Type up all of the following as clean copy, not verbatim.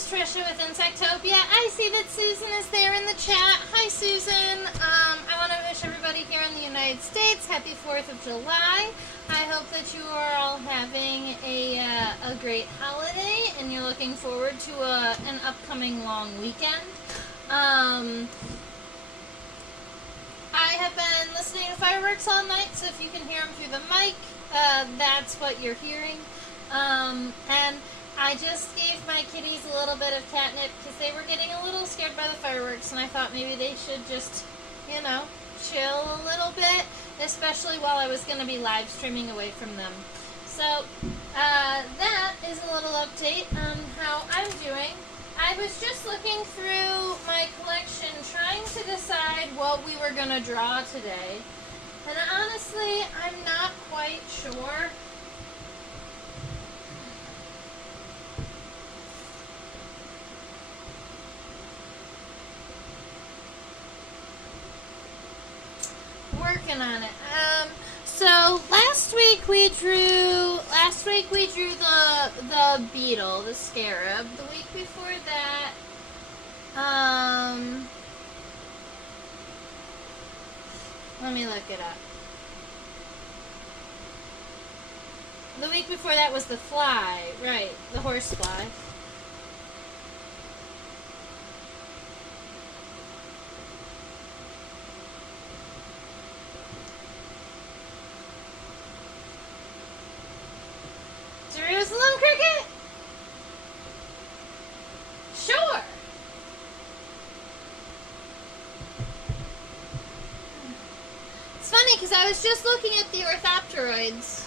is Trisha with Insectopia. I see that Susan is there in the chat. Hi, Susan. I want to wish everybody here in the United States happy 4th of July. I hope that you are all having a great holiday and you're looking forward to an upcoming long weekend. I have been listening to fireworks all night, so if you can hear them through the mic, that's what you're hearing. And I just gave my kitties a little bit of catnip because they were getting a little scared by the fireworks, and I thought maybe they should just, you know, chill a little bit, especially while I was going to be live streaming away from them. So that is a little update on how I'm doing. I was just looking through my collection trying to decide what we were going to draw today, and honestly, I'm not quite sure. Working on it. So last week we drew the beetle, the scarab. The week before that, let me look it up. The week before that was the fly, right? The horsefly. Jerusalem cricket? Sure. It's funny because I was just looking at the orthopteroids.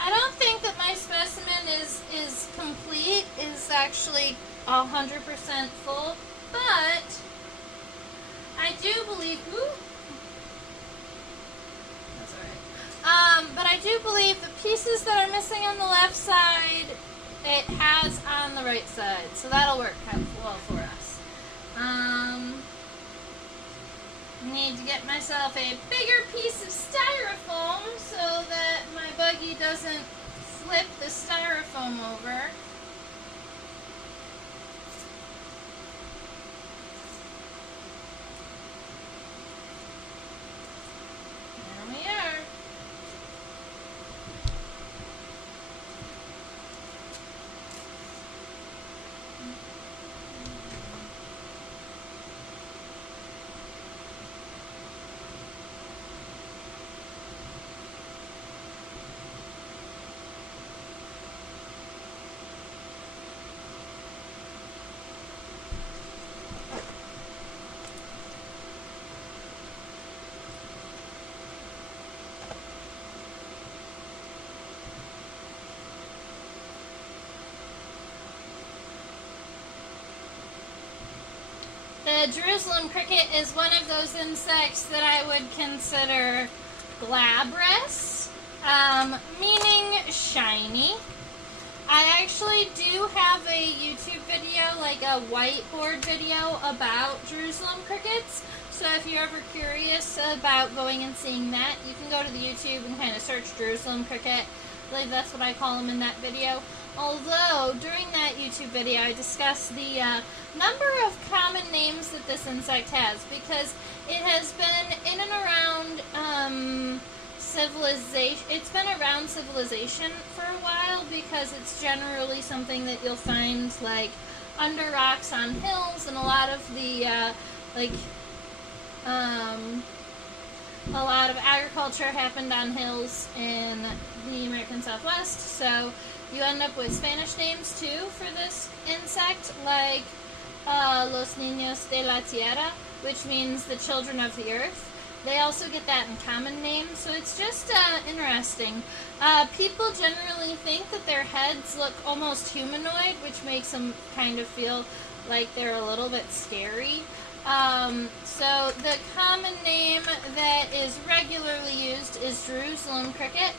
I don't think that my specimen is complete, is actually 100% full, but I do believe, that's alright. But I do believe the pieces that are missing on the left side, it has on the right side. So that'll work well for us. Need to get myself a bigger piece of styrofoam so that my buggy doesn't flip the styrofoam over. The Jerusalem cricket is one of those insects that I would consider glabrous, meaning shiny. I actually do have a YouTube video, like a whiteboard video about Jerusalem crickets. So if you're ever curious about going and seeing that, you can go to the YouTube and kind of search Jerusalem cricket. I believe that's what I call them in that video. Although, during that YouTube video, I discussed the number of common names that this insect has, because it has been in and around civilization. It's been around civilization for a while because it's generally something that you'll find like under rocks on hills, and a lot of the a lot of agriculture happened on hills in the American Southwest, so you end up with Spanish names too for this insect, like Los Niños de la Tierra, which means the children of the earth. They also get that in common names, so it's just interesting. People generally think that their heads look almost humanoid, which makes them kind of feel like they're a little bit scary. So the common name that is regularly used is Jerusalem cricket.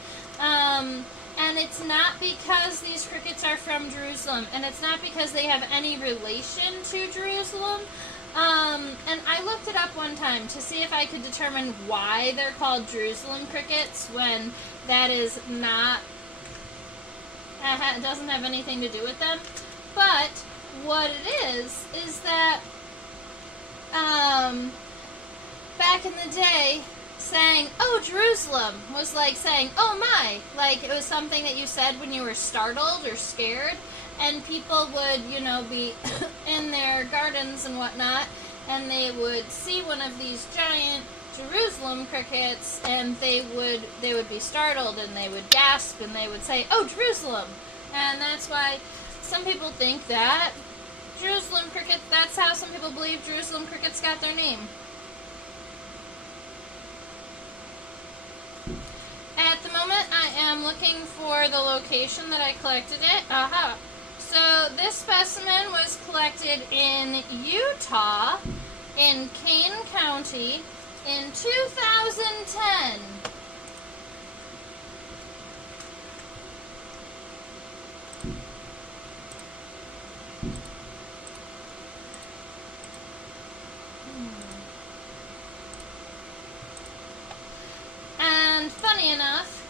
And it's not because these crickets are from Jerusalem, and it's not because they have any relation to Jerusalem. And I looked it up one time to see if I could determine why they're called Jerusalem crickets when that is not, it doesn't have anything to do with them. But what it is that back in the day, saying, "Oh, Jerusalem," was like saying, "Oh my," like it was something that you said when you were startled or scared, and people would, be in their gardens and whatnot, and they would see one of these giant Jerusalem crickets, and they would be startled, and they would gasp, and they would say, "Oh, Jerusalem," and that's why some people think that Jerusalem crickets, that's how some people believe Jerusalem crickets got their name. At the moment, I am looking for the location that I collected it. Aha. So this specimen was collected in Utah, in Kane County, in 2010. And funny enough,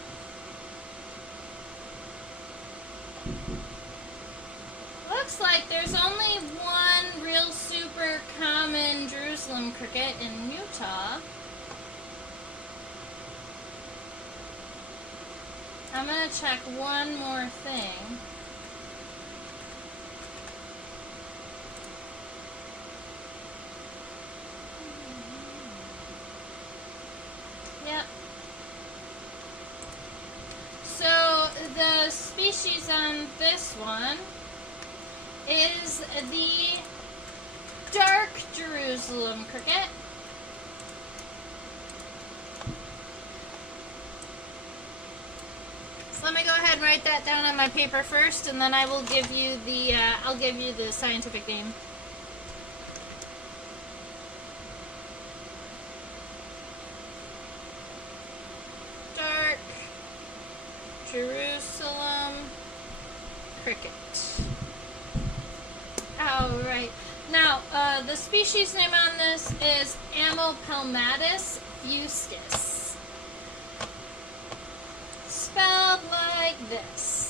looks like there's only one real super common Jerusalem cricket in Utah. I'm going to check one more thing. Yep. So the species on this one is the dark Jerusalem cricket. So let me go ahead and write that down on my paper first, and then I will give you the I'll give you the scientific name. Dark Jerusalem cricket. Alright. Now, the species name on this is Amopelmatus fuscus. Spelled like this.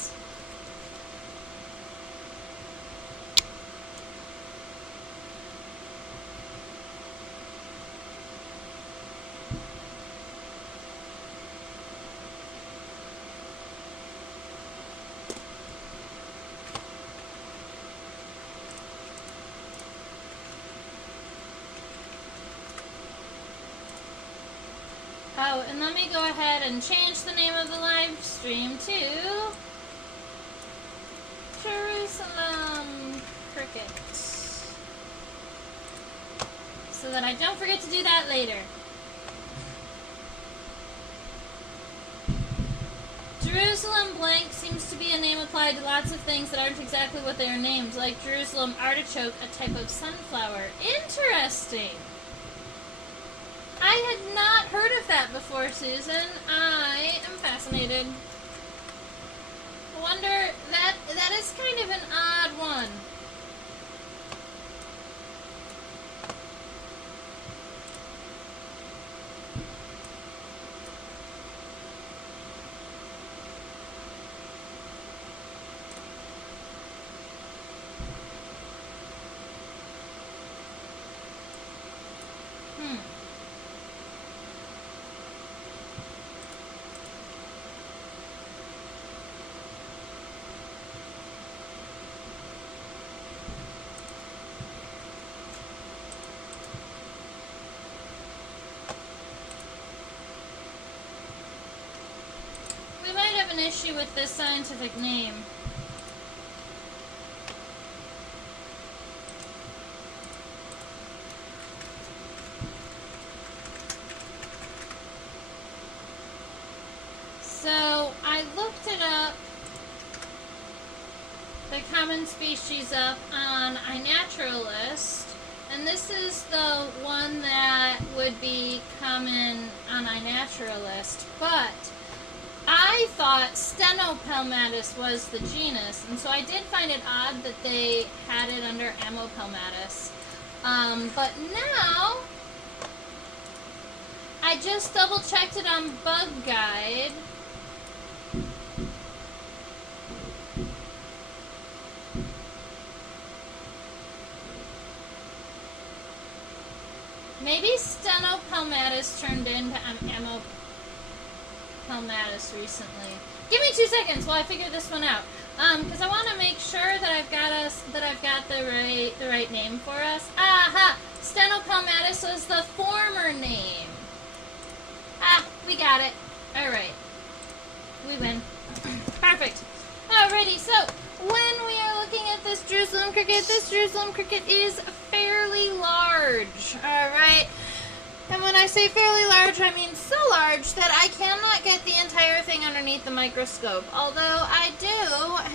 Oh, and let me go ahead and change the name of the live stream to Jerusalem Cricket, so that I don't forget to do that later. Jerusalem blank seems to be a name applied to lots of things that aren't exactly what they are named, like Jerusalem artichoke, a type of sunflower. Interesting! I had not heard of that before, Susan. I am fascinated. I wonder, that is kind of an odd one. An issue with this scientific name. So I looked it up, the common species up on iNaturalist, and this is the one that would be common on iNaturalist, but I thought Stenopelmatus was the genus, and so I did find it odd that they had it under Amopelmatus. But now, I just double checked it on Bug Guide. Maybe Stenopalmatus turned into Amopalmatus recently. Give me 2 seconds while I figure this one out. Because I want to make sure that I've got the right name for us. Aha! Stenopalmatus was the former name. Ah, we got it. All right, we win. Perfect. Alrighty, so when we are looking at this Jerusalem cricket is fairly large. All right. And when I say fairly large, I mean so large that I cannot get the entire thing underneath the microscope. Although I do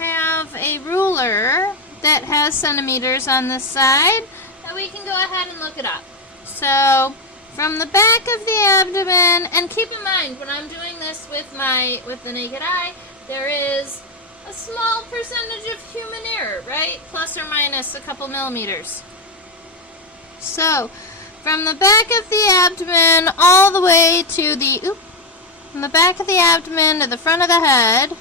have a ruler that has centimeters on this side that we can go ahead and look it up. So from the back of the abdomen, and keep in mind when I'm doing this with the naked eye, there is a small percentage of human error, right? Plus or minus a couple millimeters. So from the back of the abdomen all the way to from the back of the abdomen to the front of the head.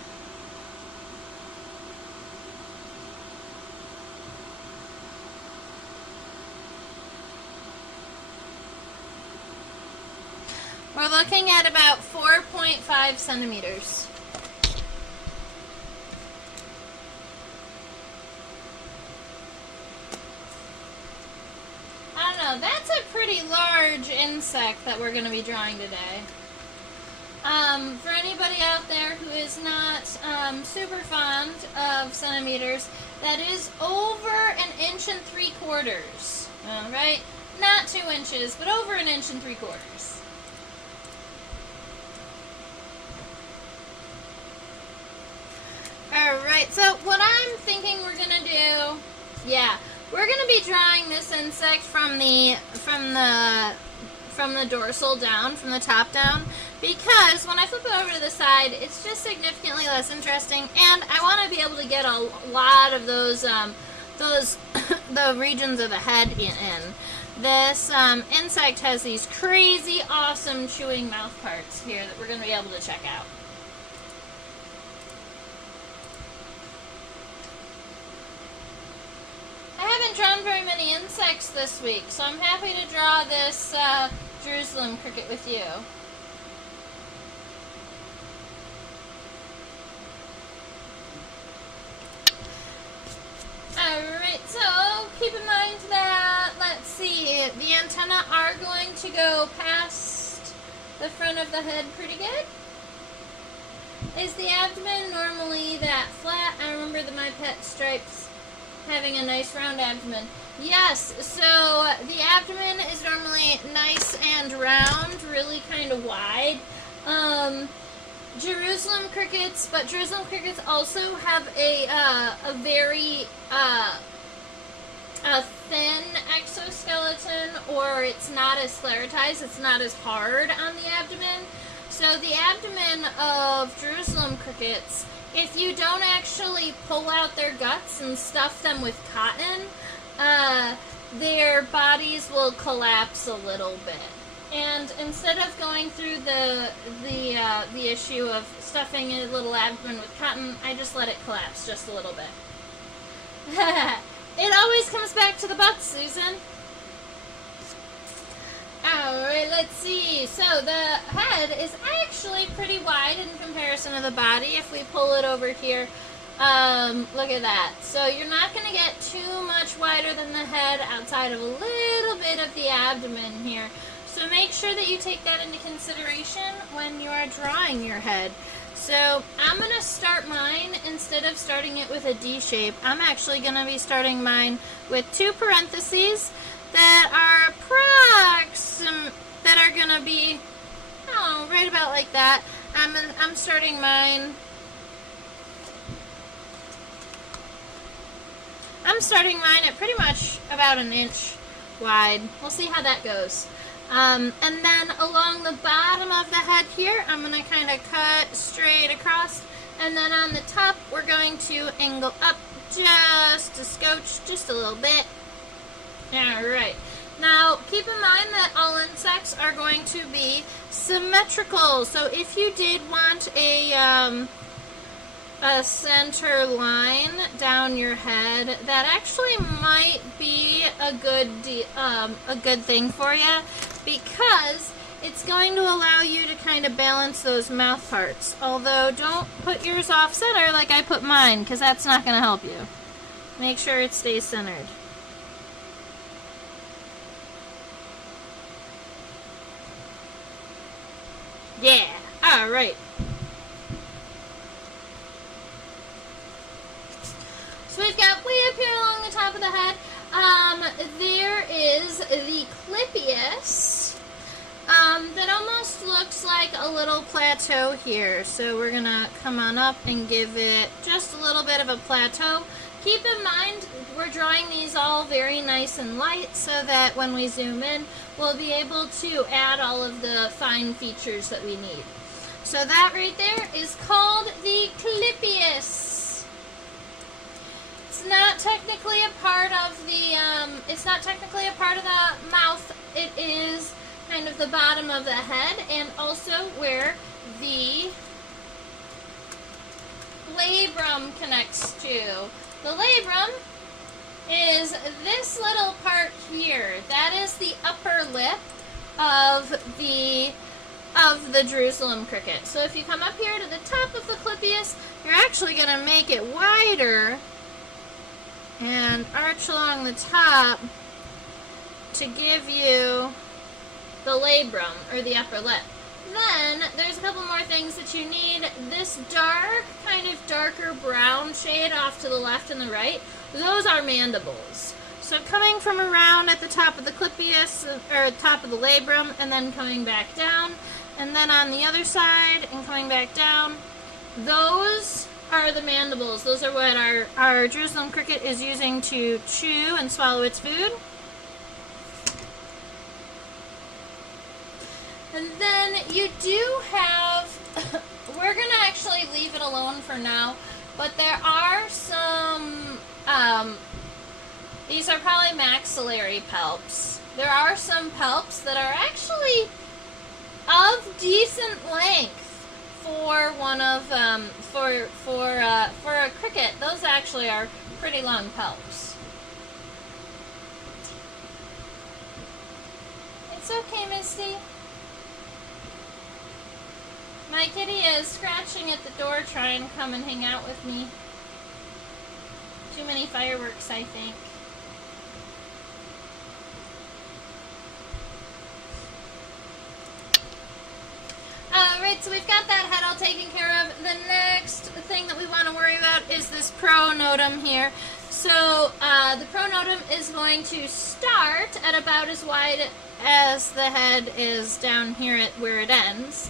We're looking at about 4.5 centimeters. I don't know, that's a pretty large insect that we're going to be drawing today. For anybody out there who is not super fond of centimeters, that is over 1 3/4 inches. Alright? Not 2 inches, but over 1 3/4 inches. Alright, so what I'm thinking we're going to do, we're going to be drawing this insect from the dorsal down, from the top down, because when I flip it over to the side, it's just significantly less interesting, and I want to be able to get a lot of those the regions of the head in. This insect has these crazy awesome chewing mouth parts here that we're going to be able to check out. I haven't drawn very many insects this week, so I'm happy to draw this Jerusalem cricket with you. Alright, so keep in mind that, let's see, the antennae are going to go past the front of the head pretty good. Is the abdomen normally that flat? I remember my pet stripes having a nice round abdomen. Yes, so the abdomen is normally nice and round, really kind of wide. Jerusalem crickets also have a very a thin exoskeleton, or it's not as sclerotized, it's not as hard on the abdomen. So the abdomen of Jerusalem crickets, if you don't actually pull out their guts and stuff them with cotton, their bodies will collapse a little bit. And instead of going through the issue of stuffing a little abdomen with cotton, I just let it collapse just a little bit. It always comes back to the butts, Susan. Alright, let's see. So the head is actually pretty wide in comparison to the body. If we pull it over here, look at that. So you're not going to get too much wider than the head outside of a little bit of the abdomen here. So make sure that you take that into consideration when you are drawing your head. So I'm going to start mine, instead of starting it with a D shape, I'm actually going to be starting mine with 2 parentheses that are going to be, right about like that. I'm starting mine. I'm starting mine at pretty much about 1 inch wide. We'll see how that goes. And then along the bottom of the head here, I'm going to kind of cut straight across. And then on the top, we're going to angle up just a scotch, just a little bit. Alright. Now, keep in mind that all insects are going to be symmetrical. So if you did want a center line down your head, that actually might be a good thing for you, because it's going to allow you to kind of balance those mouth parts. Although, don't put yours off center like I put mine, because that's not going to help you. Make sure it stays centered. Yeah, alright. So we've got way up here along the top of the head, there is the clippius, that almost looks like a little plateau here. So we're going to come on up and give it just a little bit of a plateau. Keep in mind, we're drawing these all very nice and light so that when we zoom in, we'll be able to add all of the fine features that we need. So that right there is called the clippius. It's not technically a part of the, mouth. It is kind of the bottom of the head, and also where the labrum connects to. The labrum is this little part here. That is the upper lip of the Jerusalem cricket. So if you come up here to the top of the clippius, you're actually going to make it wider and arch along the top to give you the labrum, or the upper lip. Then there's a couple more things that you need. This dark, kind of darker brown shade off to the left and the right, those are mandibles. So coming from around at the top of the clippius, or top of the labrum, and then coming back down, and then on the other side and coming back down, those are the mandibles. Those are what our Jerusalem cricket is using to chew and swallow its food. And then you do have, we're going to actually leave it alone for now, but there are some, these are probably maxillary palps. There are some palps that are actually of decent length for one of, for a cricket. Those actually are pretty long palps. It's okay, Misty. My kitty is scratching at the door trying to come and hang out with me. Too many fireworks, I think. Alright, so we've got that head all taken care of. The next thing that we want to worry about is this pronotum here. So the pronotum is going to start at about as wide as the head is down here at where it ends.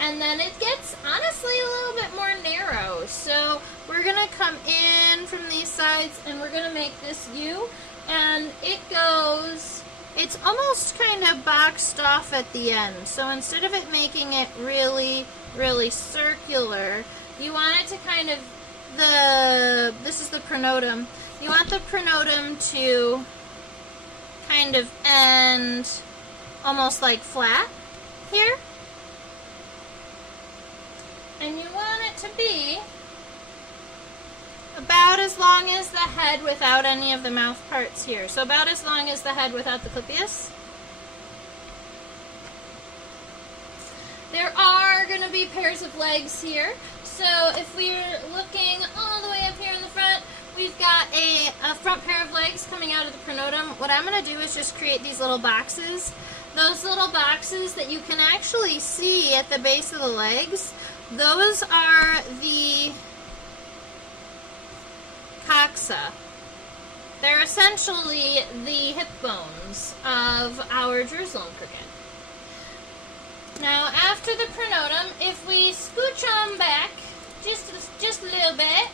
And then it gets, honestly, a little bit more narrow. So we're going to come in from these sides and we're going to make this U. And it goes, it's almost kind of boxed off at the end. So instead of it making it really, really circular, you want it to kind of, this is the pronotum. You want the pronotum to kind of end almost like flat here. And you want it to be about as long as the head without any of the mouth parts here. So about as long as the head without the clippius. There are going to be pairs of legs here. So if we're looking all the way up here in the front, we've got a front pair of legs coming out of the pronotum. What I'm going to do is just create these little boxes. Those little boxes that you can actually see at the base of the legs, those are the coxa. They're essentially the hip bones of our Jerusalem cricket. Now, after the pronotum, if we scooch on back just a little bit,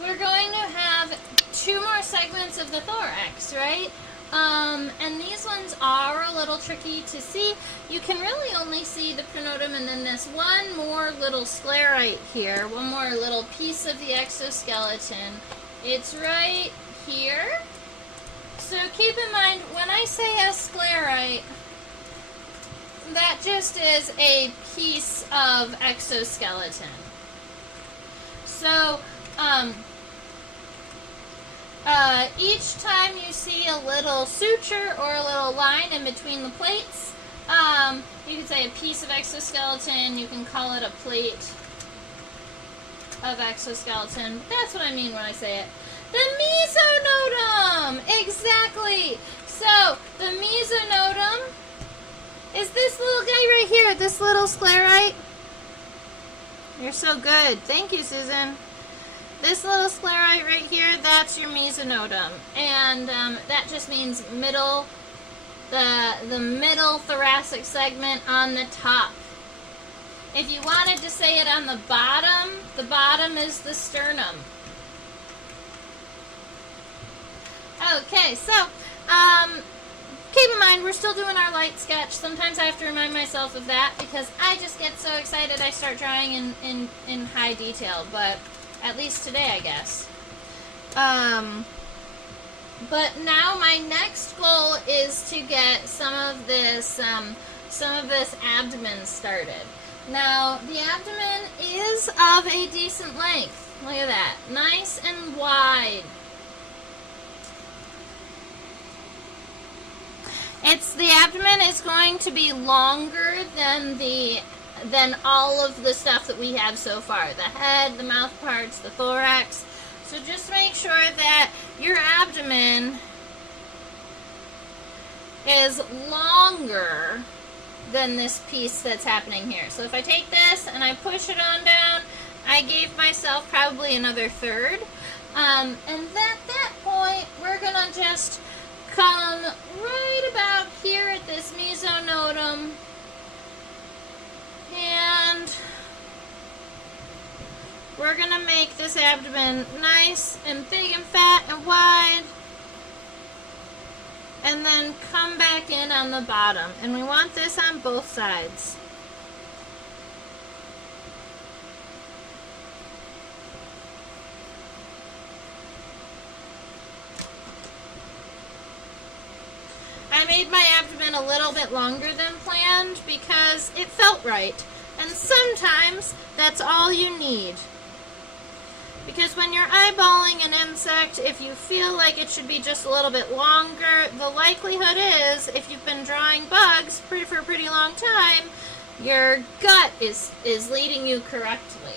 we're going to have 2 more segments of the thorax, right? And these ones are a little tricky to see. You can really only see the pronotum and then this one more little sclerite here, one more little piece of the exoskeleton. It's right here. So keep in mind, when I say a sclerite, that just is a piece of exoskeleton. So, each time you see a little suture or a little line in between the plates, you can say a piece of exoskeleton, you can call it a plate of exoskeleton. That's what I mean when I say it. The mesonotum! Exactly! So, the mesonotum is this little guy right here, this little sclerite. You're so good. Thank you, Susan. This little sclerite right here, that's your mesonotum. And that just means middle, the middle thoracic segment on the top. If you wanted to say it on the bottom is the sternum. Okay, so, keep in mind, we're still doing our light sketch. Sometimes I have to remind myself of that because I just get so excited I start drawing in high detail, but at least today, I guess. But now my next goal is to get some of this abdomen started. Now, the abdomen is of a decent length. Look at that. Nice and wide. The abdomen is going to be longer than all of the stuff that we have so far. The head, the mouth parts, the thorax. So just make sure that your abdomen is longer than this piece that's happening here. So if I take this and I push it on down, I gave myself probably another third. And at that point, we're going to just come right about here at this mesonotum, and we're going to make this abdomen nice and big and fat and wide, and then come back in on the bottom. And we want this on both sides. I made my abdomen a little bit longer than planned because it felt right. And sometimes that's all you need. Because when you're eyeballing an insect, if you feel like it should be just a little bit longer, the likelihood is, if you've been drawing bugs for a pretty long time, your gut is leading you correctly.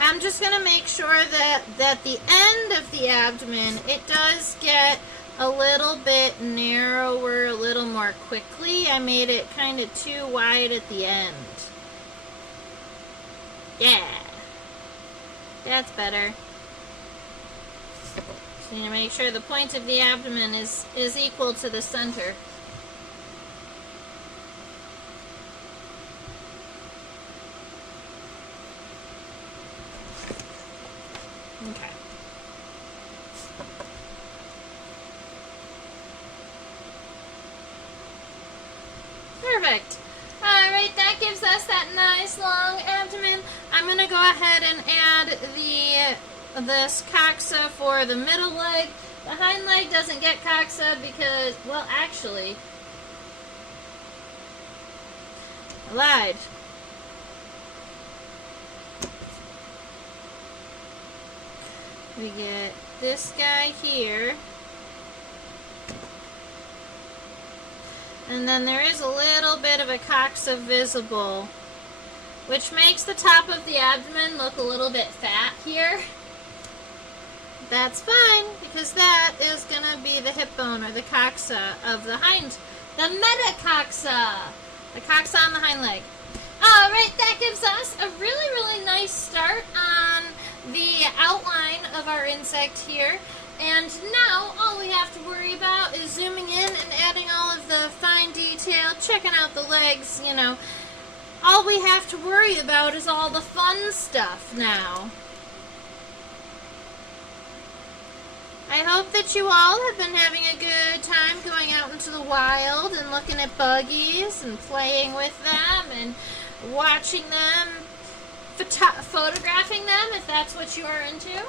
I'm just going to make sure that the end of the abdomen, it does get a little bit narrower a little more quickly. I made it kind of too wide at the end. Yeah. That's better. So you make sure the point of the abdomen is equal to the center. Okay. Perfect. Alright, that gives us that nice long abdomen. I'm going to go ahead and add this coxa for the middle leg. The hind leg doesn't get coxa because, well, actually, I lied. We get this guy here. And then there is a little bit of a coxa visible, which makes the top of the abdomen look a little bit fat here. That's fine, because that is going to be the hip bone or the coxa of the hind, the metacoxa, the coxa on the hind leg. Alright, that gives us a really, really nice start on the outline of our insect here. And now all we have to worry about is zooming in and adding all of the fine detail, checking out the legs, you know. all we have to worry about is all the fun stuff now. I hope that you all have been having a good time going out into the wild and looking at buggies and playing with them and watching them, photographing them if that's what you are into.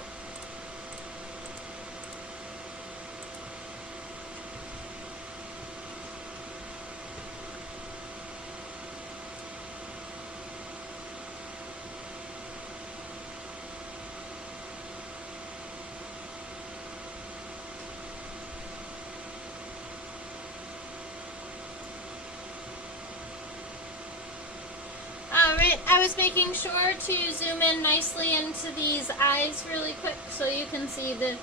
I was making sure to zoom in nicely into these eyes really quick so you can see the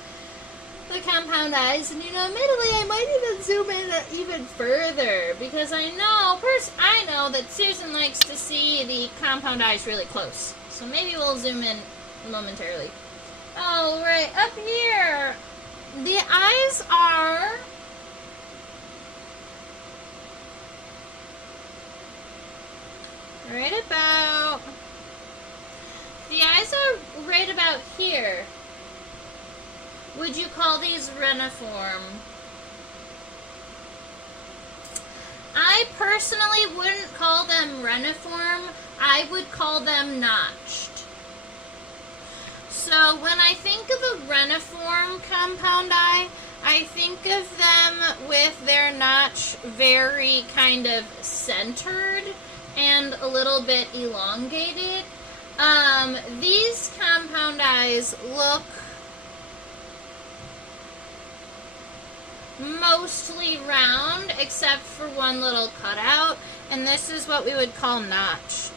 compound eyes. And you know, admittedly, I might even zoom in even further because I know that Susan likes to see the compound eyes really close. So maybe we'll zoom in momentarily. All right, up here, the eyes are right about here. Would you call these reniform? I personally wouldn't call them reniform. I would call them notched. So when I think of a reniform compound eye, I think of them with their notch very kind of centered and a little bit elongated. These compound eyes look mostly round except for one little cutout, and this is what we would call notched.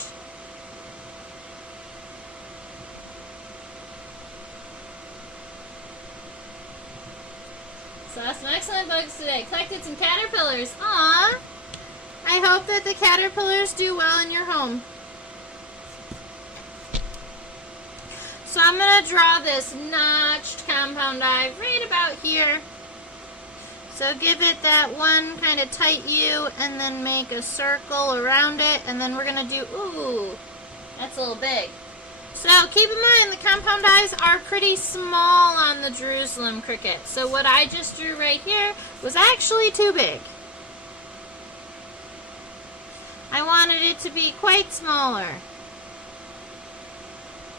Saw some excellent bugs today. Collected some caterpillars. Aww. I hope that the caterpillars do well in your home. So I'm going to draw this notched compound eye right about here. So give it that one kind of tight U and then make a circle around it. And then we're going to do, ooh, that's a little big. So keep in mind the compound eyes are pretty small on the Jerusalem cricket. So what I just drew right here was actually too big. I wanted it to be quite smaller.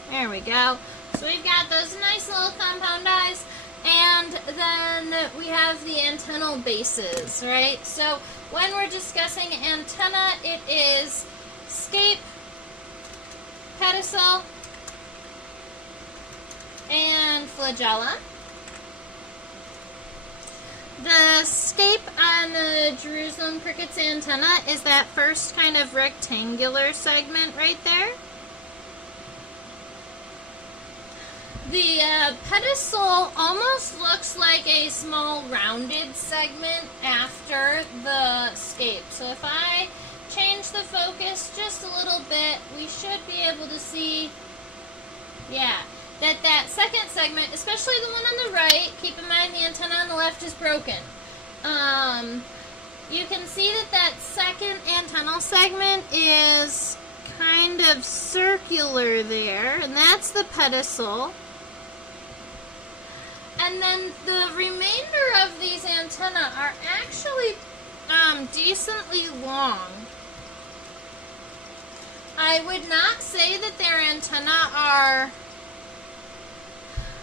There we go. So we've got those nice little compound eyes, and then we have the antennal bases, right? So when we're discussing antenna, it is scape, pedicel, and flagella. The scape on the Jerusalem cricket's antenna is that first kind of rectangular segment right there. The pedicel almost looks like a small rounded segment after the scape. So if I change the focus just a little bit, we should be able to see, yeah, that second segment, especially the one on the right, keep in mind the antenna on the left is broken. You can see that second antennal segment is kind of circular there, and that's the pedicel. And then the remainder of these antennae are actually decently long. I would not say that their antennae are...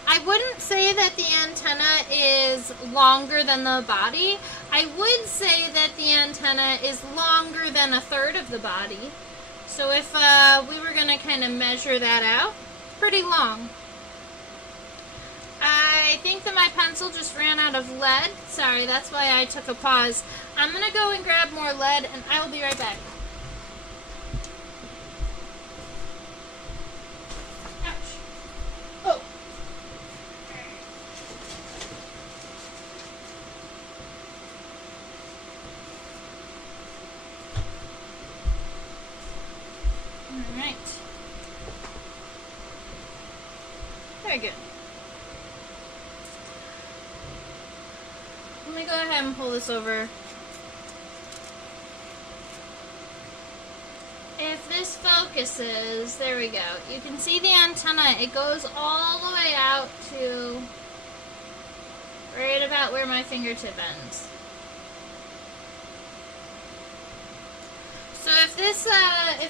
I wouldn't say that the antenna is longer than the body. I would say that the antenna is longer than a third of the body. So if we were going to kind of measure that out, pretty long. I think that my pencil just ran out of lead. Sorry, that's why I took a pause. I'm going to go and grab more lead, and I will be right back. Ouch. Oh. All right. Very good. Let me go ahead and pull this over. If if this focuses, there we go. You can see the antenna. It goes all the way out to right about where my fingertip ends. So if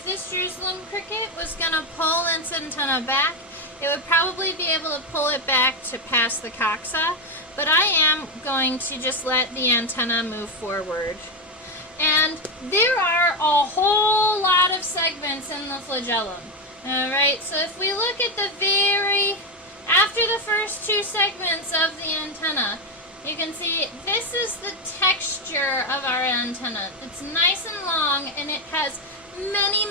this Jerusalem cricket was going to pull its antenna back, it would probably be able to pull it back to past the coxa, but I am going to just let the antenna move forward. And there are a whole lot of segments in the flagellum. Alright, so if we look at after the first two segments of the antenna, you can see this is the texture of our antenna. It's nice and long, and it has many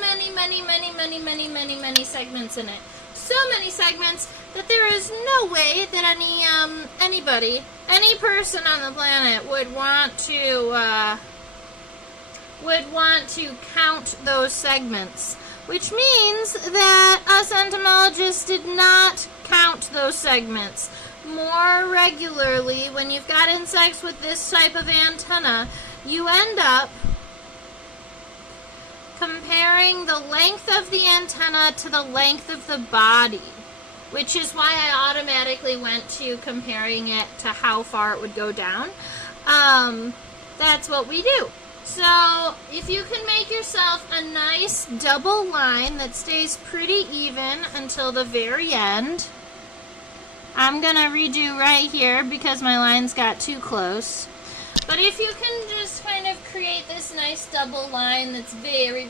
segments in it. So many segments that there is no way that any person on the planet would want to count those segments, which means that us entomologists did not count those segments. More regularly, when you've got insects with this type of antenna, you end up comparing the length of the antenna to the length of the body, which is why I automatically went to comparing it to how far it would go down. That's what we do. So if you can make yourself a nice double line that stays pretty even until the very end. I'm going to redo right here because my lines got too close. But if you can just kind of create this nice double line that's very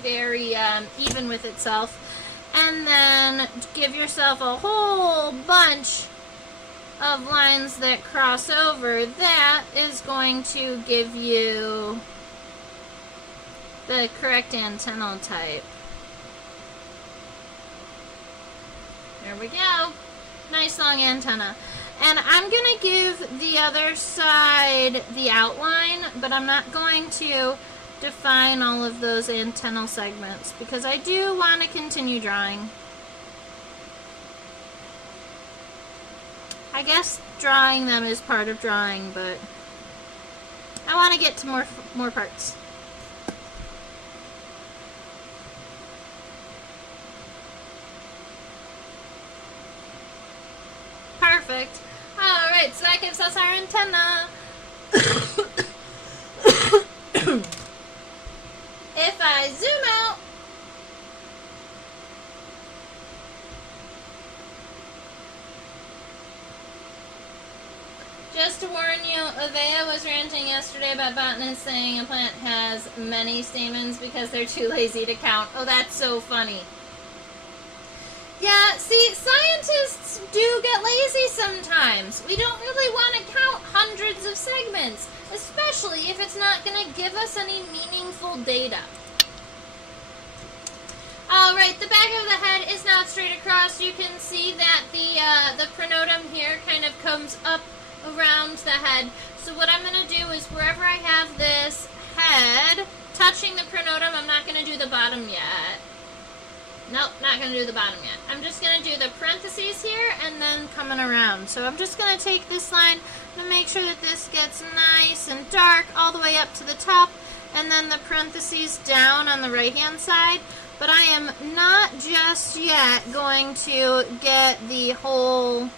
even with itself, and then give yourself a whole bunch of lines that cross over, that is going to give you the correct antennal type. There we go. Nice long antenna. And I'm going to give the other side the outline, but I'm not going to define all of those antennal segments because I do want to continue drawing. I guess drawing them is part of drawing, but I want to get to more parts. Perfect. Alright, so that gives us our antenna. If I zoom out, just to warn you, Ovea was ranting yesterday about botanists saying a plant has many stamens because they're too lazy to count. Oh, that's so funny. Yeah, see, scientists do get lazy sometimes. We don't really want to count hundreds of segments, especially if it's not going to give us any meaningful data. Alright, the back of the head is now straight across. You can see that the pronotum here kind of comes up around the head. So what I'm going to do is wherever I have this head touching the pronotum, I'm not going to do the bottom yet. Nope, not going to do the bottom yet. I'm just going to do the parentheses here and then coming around. So I'm just going to take this line and make sure that this gets nice and dark all the way up to the top, and then the parentheses down on the right hand side. But I am not just yet going to get the whole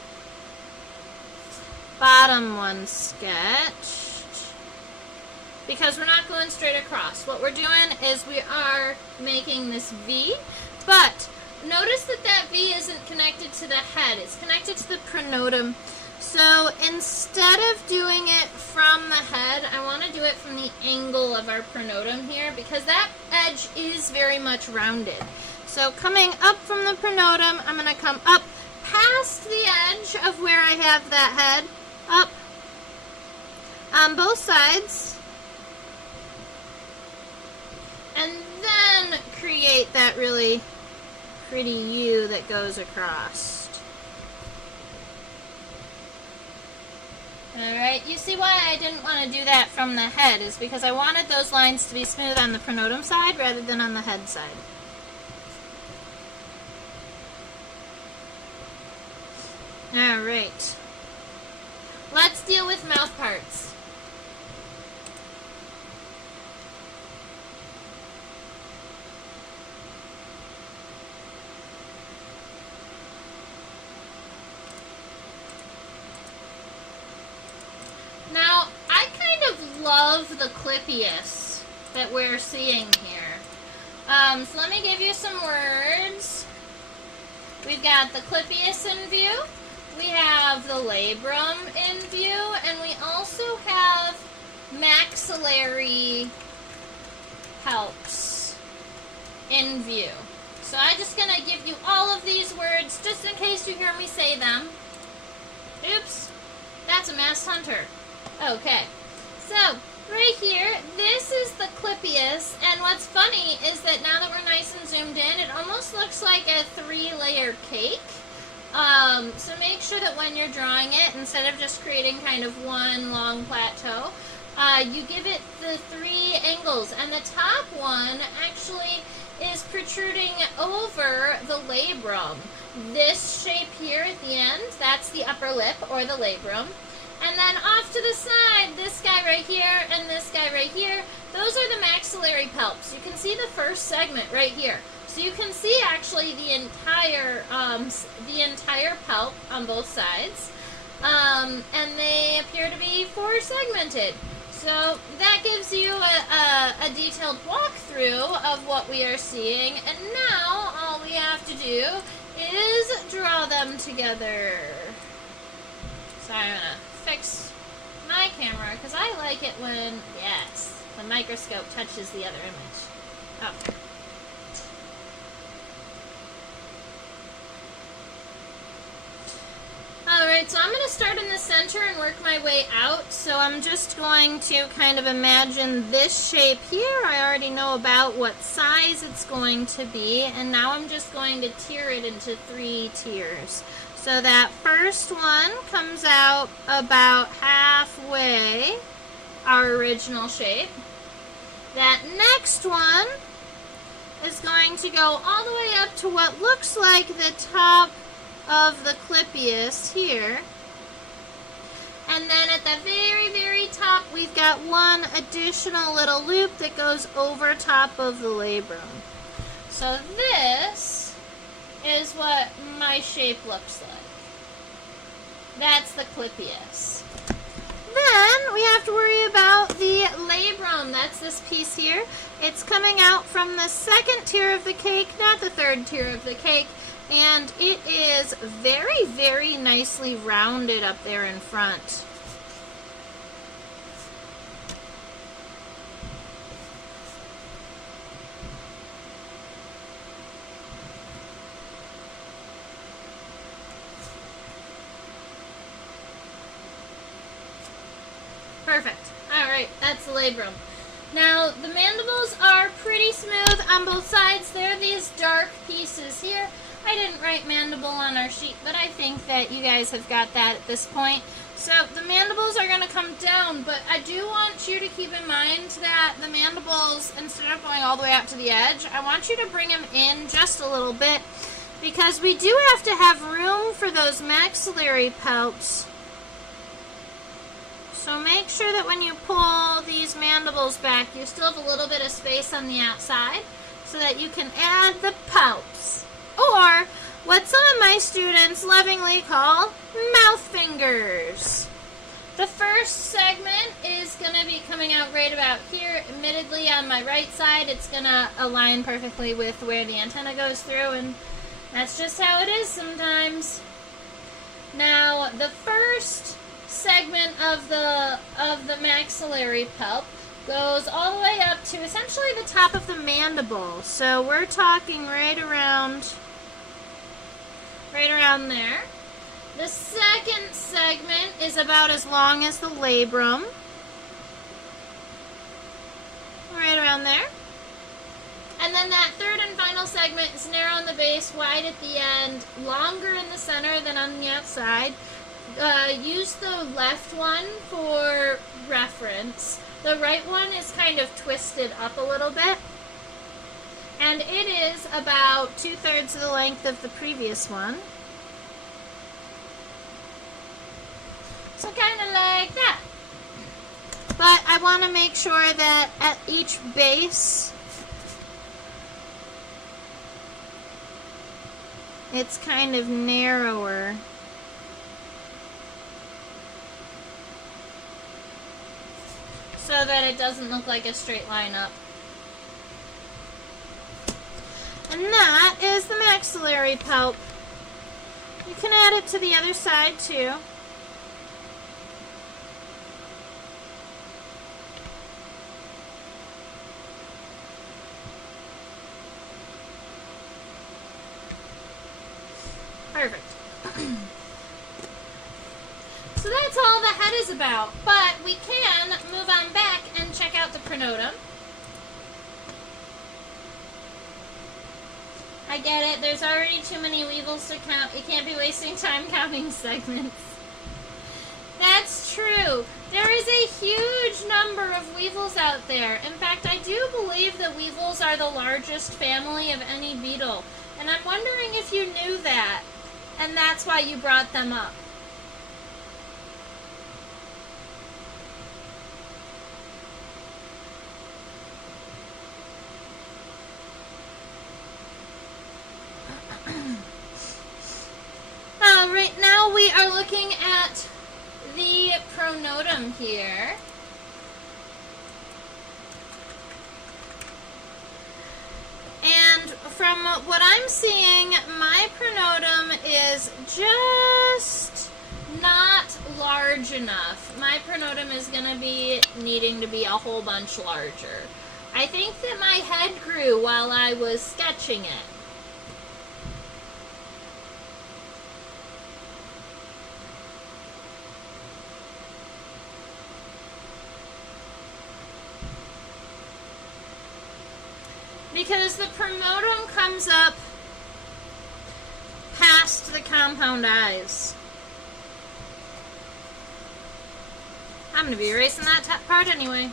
bottom one sketched because we're not going straight across. What we're doing is we are making this V. But notice that that V isn't connected to the head. It's connected to the pronotum. So instead of doing it from the head, I want to do it from the angle of our pronotum here because that edge is very much rounded. So coming up from the pronotum, I'm going to come up past the edge of where I have that head, up on both sides, and then create that really pretty U that goes across. Alright, you see why I didn't want to do that from the head is because I wanted those lines to be smooth on the pronotum side rather than on the head side. Alright. Let's deal with mouth parts. love the clippius that we're seeing here. So let me give you some words. We've got the clippius in view. We have the labrum in view, and we also have maxillary palps in view. So I'm just going to give you all of these words just in case you hear me say them. Oops, that's a masked hunter. Okay, so right here, this is the clippius, and what's funny is that now that we're nice and zoomed in, it almost looks like a 3-layer cake. So make sure that when you're drawing it, instead of just creating kind of one long plateau, you give it the 3 angles, and the top one actually is protruding over the labrum. This shape here at the end, that's the upper lip or the labrum. And then off to the side, this guy right here and this guy right here, those are the maxillary palps. You can see the first segment right here. So you can see actually the entire palp on both sides. And they appear to be 4-segmented. So that gives you a detailed walkthrough of what we are seeing. And now all we have to do is draw them together. So I'm going to fix my camera because I like it when, yes, the microscope touches the other image. Okay. Alright, so I'm going to start in the center and work my way out. So I'm just going to kind of imagine this shape here. I already know about what size it's going to be, and now I'm just going to tier it into 3 tiers. So that first one comes out about halfway, our original shape. That next one is going to go all the way up to what looks like the top of the clippius here. And then at the very, very top, we've got one additional little loop that goes over top of the labrum. So this is what my shape looks like. That's the clippius. Then we have to worry about the labrum. That's this piece here. It's coming out from the second tier of the cake, not the third tier of the cake. And it is very, very nicely rounded up there in front. Perfect. All right, that's the labrum. Now, the mandibles are pretty smooth on both sides. They're these dark pieces here. I didn't write mandible on our sheet, but I think that you guys have got that at this point. So the mandibles are going to come down, but I do want you to keep in mind that the mandibles, instead of going all the way out to the edge, I want you to bring them in just a little bit, because we do have to have room for those maxillary palps. So make sure that when you pull these mandibles back, you still have a little bit of space on the outside so that you can add the palps. Or what some of my students lovingly call mouth fingers. The first segment is going to be coming out right about here. Admittedly, on my right side, it's going to align perfectly with where the antenna goes through, and that's just how it is sometimes. Now, the first segment of the maxillary palp goes all the way up to essentially the top of the mandible. So we're talking right around there. The second segment is about as long as the labrum. Right around there. And then that third and final segment is narrow in the base, wide at the end, longer in the center than on the outside. Use the left one for reference. The right one is kind of twisted up a little bit. And it is about 2/3 of the length of the previous one. So kind of like that. But I want to make sure that at each base, it's kind of narrower. so that it doesn't look like a straight line up. And that is the maxillary pulp. You can add it to the other side too. Perfect. So that's all the head is about, but we can move on back and check out the pronotum. I get it, there's already too many weevils to count. You can't be wasting time counting segments. That's true. There is a huge number of weevils out there. In fact, I do believe that weevils are the largest family of any beetle. And I'm wondering if you knew that, and that's why you brought them up. Right now we are looking at the pronotum here. And from what I'm seeing, my pronotum is just not large enough. My pronotum is going to be needing to be a whole bunch larger. I think that my head grew while I was sketching it. Because the pronotum comes up past the compound eyes. I'm going to be erasing that top part anyway.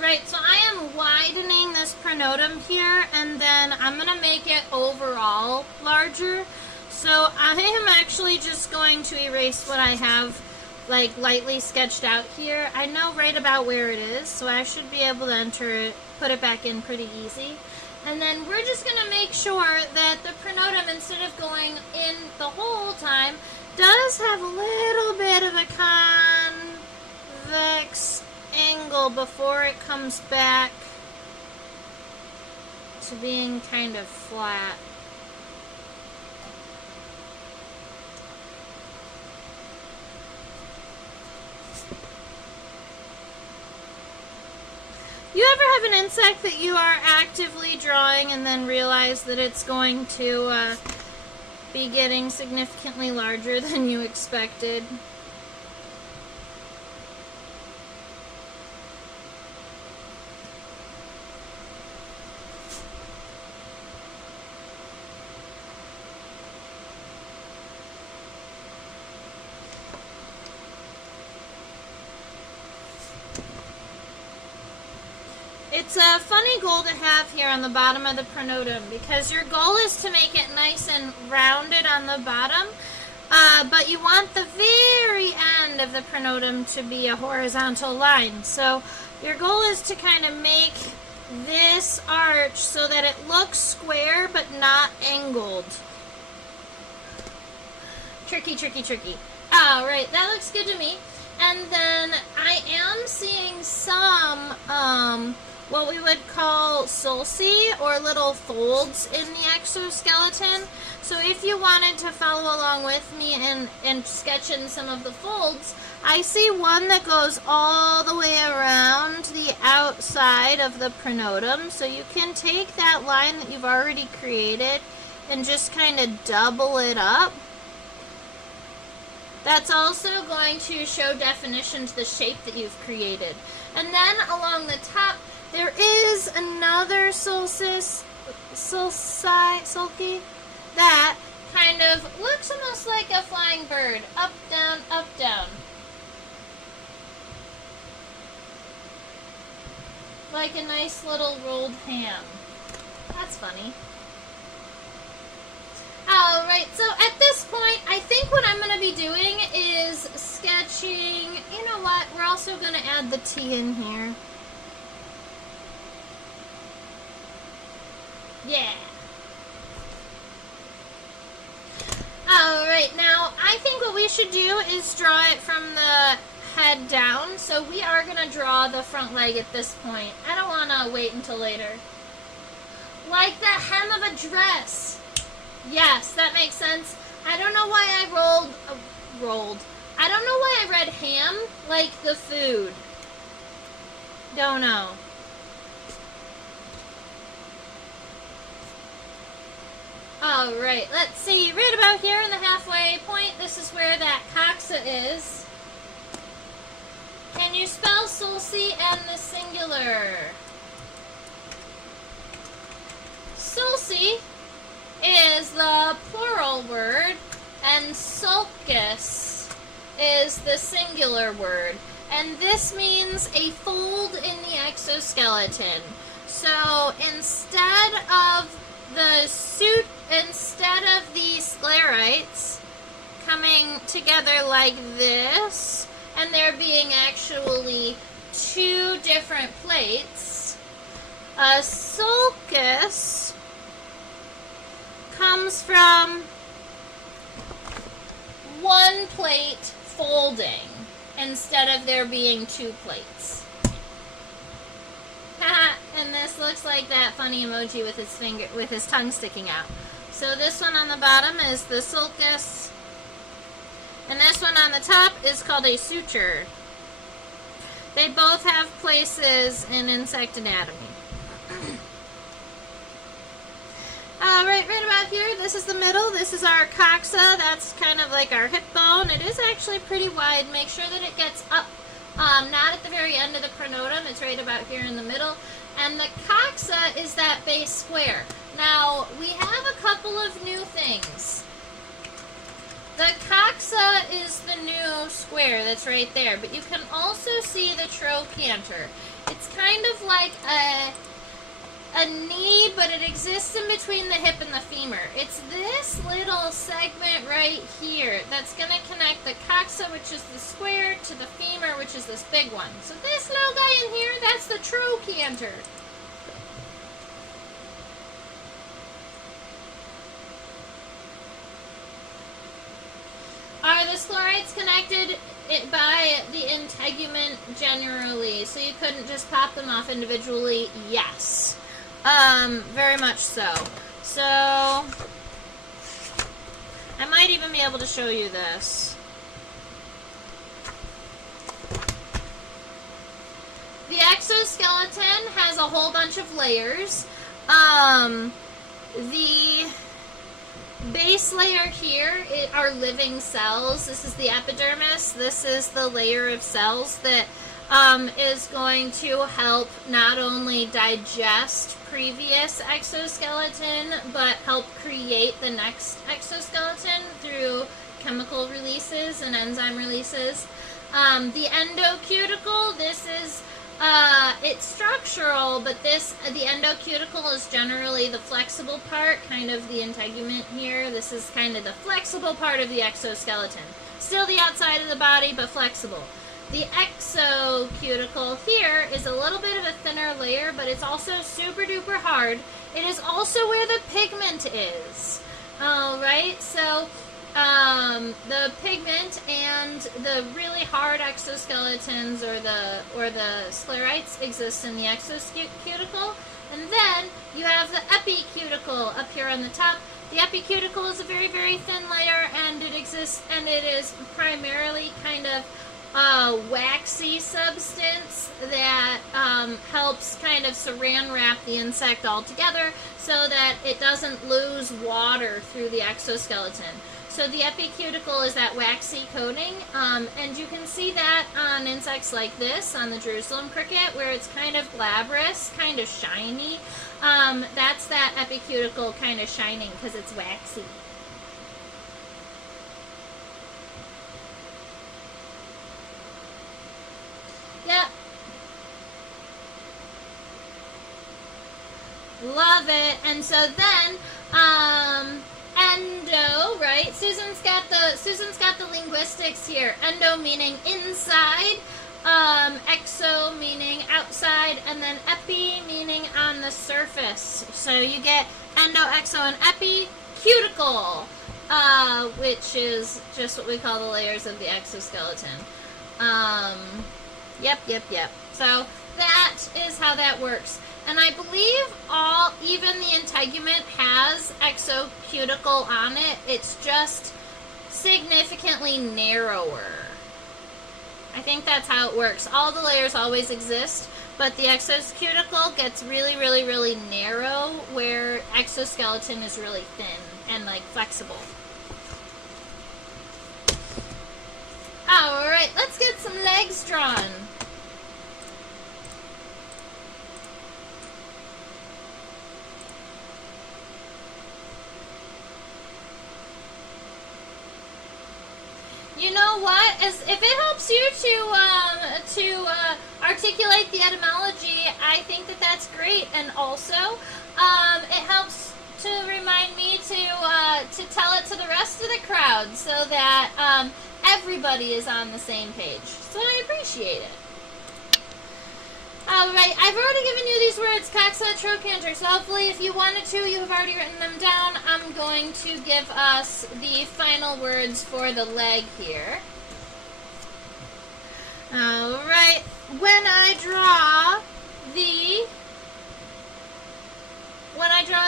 Right, so I am widening this pronotum here, and then I'm going to make it overall larger. So I am actually just going to erase what I have like lightly sketched out here. I know right about where it is, so I should be able to enter it, put it back in pretty easy. And then we're just going to make sure that the pronotum, instead of going in the whole time, does have a little bit of a convex angle before it comes back to being kind of flat. You ever have an insect that you are actively drawing and then realize that it's going to be getting significantly larger than you expected? It's a funny goal to have here on the bottom of the pronotum, because your goal is to make it nice and rounded on the bottom, but you want the very end of the pronotum to be a horizontal line. So your goal is to kind of make this arch so that it looks square but not angled. Tricky, tricky, tricky. All right, that looks good to me. And then I am seeing some what we would call sulci, or little folds in the exoskeleton. So if you wanted to follow along with me and sketch in some of the folds, I see one that goes all the way around the outside of the pronotum. So you can take that line that you've already created and just kind of double it up. That's also going to show definition to the shape that you've created. And then along the top, there is another sulci that kind of looks almost like a flying bird. Up, down, up, down. Like a nice little rolled ham. That's funny. Alright, so at this point, I think what I'm going to be doing is sketching, you know what, we're also going to add the T in here. Yeah. Alright, now I think what we should do is draw it from the head down. So we are going to draw the front leg at this point. I don't want to wait until later. Like the hem of a dress. Yes, that makes sense. I don't know why I rolled. I don't know why I read ham like the food. Don't know. Alright, let's see. Right about here in the halfway point, this is where that coxa is. Can you spell sulci and the singular? Sulci is the plural word, and sulcus is the singular word. And this means a fold in the exoskeleton. So instead of the sclerites coming together like this, and there being actually two different plates, a sulcus comes from one plate folding instead of there being two plates. And this looks like that funny emoji with his tongue sticking out. So this one on the bottom is the sulcus, and this one on the top is called a suture. They both have places in insect anatomy. Alright, right about here, this is the middle. This is our coxa. That's kind of like our hip bone. It is actually pretty wide. Make sure that it gets up, not at the very end of the pronotum. It's right about here in the middle. And the coxa is that base square. Now, we have a couple of new things. The coxa is the new square that's right there, but you can also see the trochanter. It's kind of like a knee, but it exists in between the hip and the femur. It's this little segment right here that's going to connect the coxa, which is the square, to the femur, which is this big one. So this little guy in here, that's the trochanter. Are the sclerites connected by the integument generally? So you couldn't just pop them off individually? Yes. Very much so. So, I might even be able to show you this. The exoskeleton has a whole bunch of layers. The base layer here are living cells. This is the epidermis. This is the layer of cells that is going to help not only digest previous exoskeleton, but help create the next exoskeleton through chemical releases and enzyme releases. The endocuticle, this is it's structural, but the endocuticle is generally the flexible part, kind of the integument here. This is kind of the flexible part of the exoskeleton. Still the outside of the body, but flexible. The exocuticle here is a little bit of a thinner layer, but it's also super duper hard. It is also where the pigment is. Alright, so the pigment and the really hard exoskeletons or the sclerites exist in the exocuticle. And then you have the epicuticle up here on the top. The epicuticle is a very, very thin layer, and it exists, and it is primarily kind of waxy substance that helps kind of saran wrap the insect all together so that it doesn't lose water through the exoskeleton. So the epicuticle is that waxy coating, and you can see that on insects like this, on the Jerusalem cricket, where it's kind of glabrous, kind of shiny. That's that epicuticle kind of shining because it's waxy. Yep. Love it. And so then, endo, right? Susan's got the linguistics here. Endo meaning inside, exo meaning outside, and then epi meaning on the surface. So you get endo, exo, and epi. Cuticle, which is just what we call the layers of the exoskeleton. Yep. So that is how that works. And I believe even the integument has exocuticle on it. It's just significantly narrower. I think that's how it works. All the layers always exist, but the exocuticle gets really, really, really narrow, where exoskeleton is really thin and like flexible. Alright, let's get some legs drawn. You know what? If it helps you to articulate the etymology, I think that's great. And also, it helps to remind me to tell it to the rest of the crowd, so that everybody is on the same page. So I appreciate it. Alright, I've already given you these words, coxa, trochanter, so hopefully if you wanted to, you have already written them down. I'm going to give us the final words for the leg here. Alright, when I draw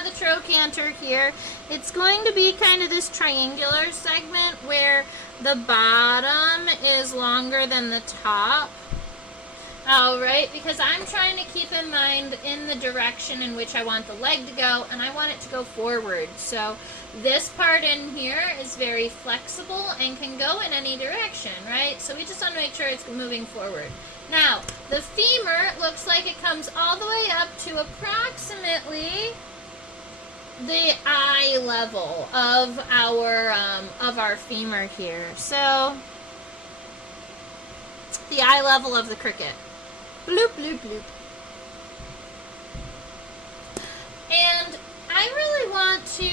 the trochanter here, it's going to be kind of this triangular segment where the bottom is longer than the top. Alright, because I'm trying to keep in mind in the direction in which I want the leg to go, and I want it to go forward. So this part in here is very flexible and can go in any direction, right? So we just want to make sure it's moving forward. Now, the femur looks like it comes all the way up to approximately the eye level of our femur here. So the eye level of the cricket. Bloop, bloop, bloop. And I really want to,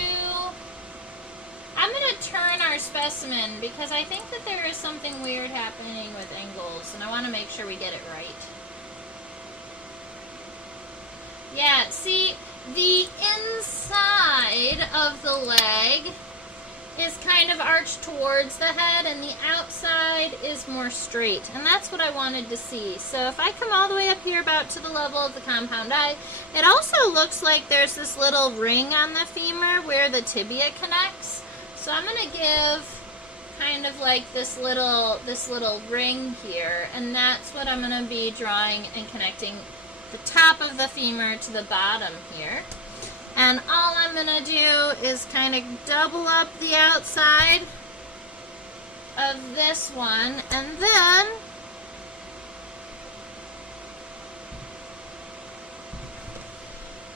I'm going to turn our specimen because I think that there is something weird happening with angles, and I want to make sure we get it right. Yeah, see, the inside of the leg is kind of arched towards the head, and the outside is more straight, and that's what I wanted to see. So if I come all the way up here about to the level of the compound eye, it also looks like there's this little ring on the femur where the tibia connects. So I'm going to give kind of like this little ring here, and that's what I'm going to be drawing and connecting the top of the femur to the bottom here. And all I'm going to do is kind of double up the outside of this one, and then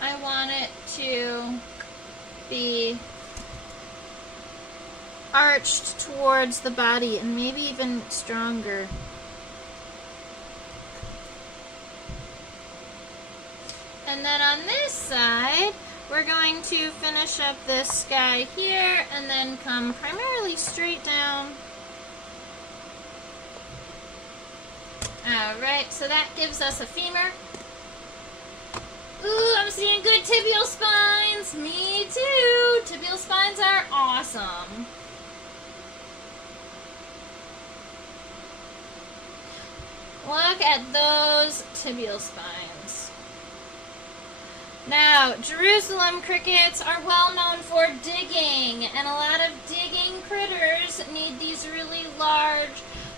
I want it to be arched towards the body and maybe even stronger. And then on this side, we're going to finish up this guy here and then come primarily straight down. Alright, so that gives us a femur. Ooh, I'm seeing good tibial spines. Me too. Tibial spines are awesome. Look at those tibial spines. Now, Jerusalem crickets are well known for digging, and a lot of digging critters need these really large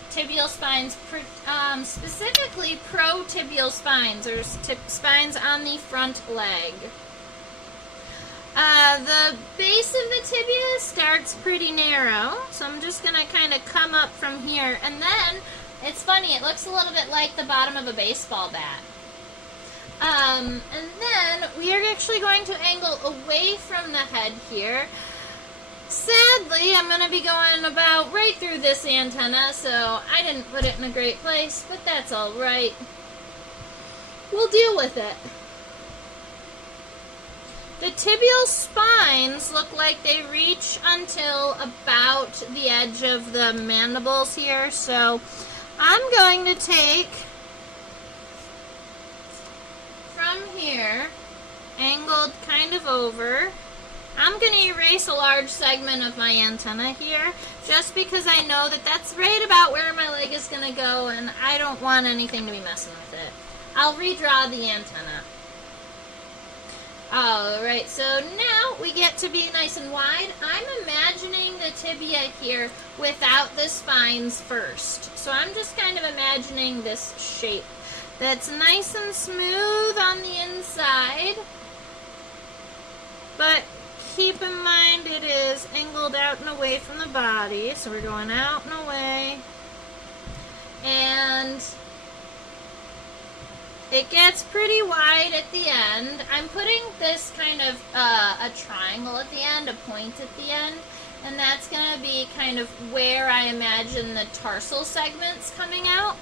tibial spines, specifically protibial spines, or spines on the front leg. The base of the tibia starts pretty narrow, so I'm just going to kind of come up from here, and then, it's funny, it looks a little bit like the bottom of a baseball bat. And then we are actually going to angle away from the head here. Sadly, I'm going to be going about right through this antenna, so I didn't put it in a great place, but that's alright. We'll deal with it. The tibial spines look like they reach until about the edge of the mandibles here. So I'm going to take from here, angled kind of over. I'm going to erase a large segment of my antenna here, just because I know that that's right about where my leg is going to go, and I don't want anything to be messing with it. I'll redraw the antenna. Alright, so now we get to be nice and wide. I'm imagining the tibia here without the spines first. So I'm just kind of imagining this shape that's nice and smooth on the inside, but keep in mind it is angled out and away from the body. So we're going out and away, and it gets pretty wide at the end. I'm putting this kind of a triangle at the end, a point at the end, and that's going to be kind of where I imagine the tarsal segments coming out.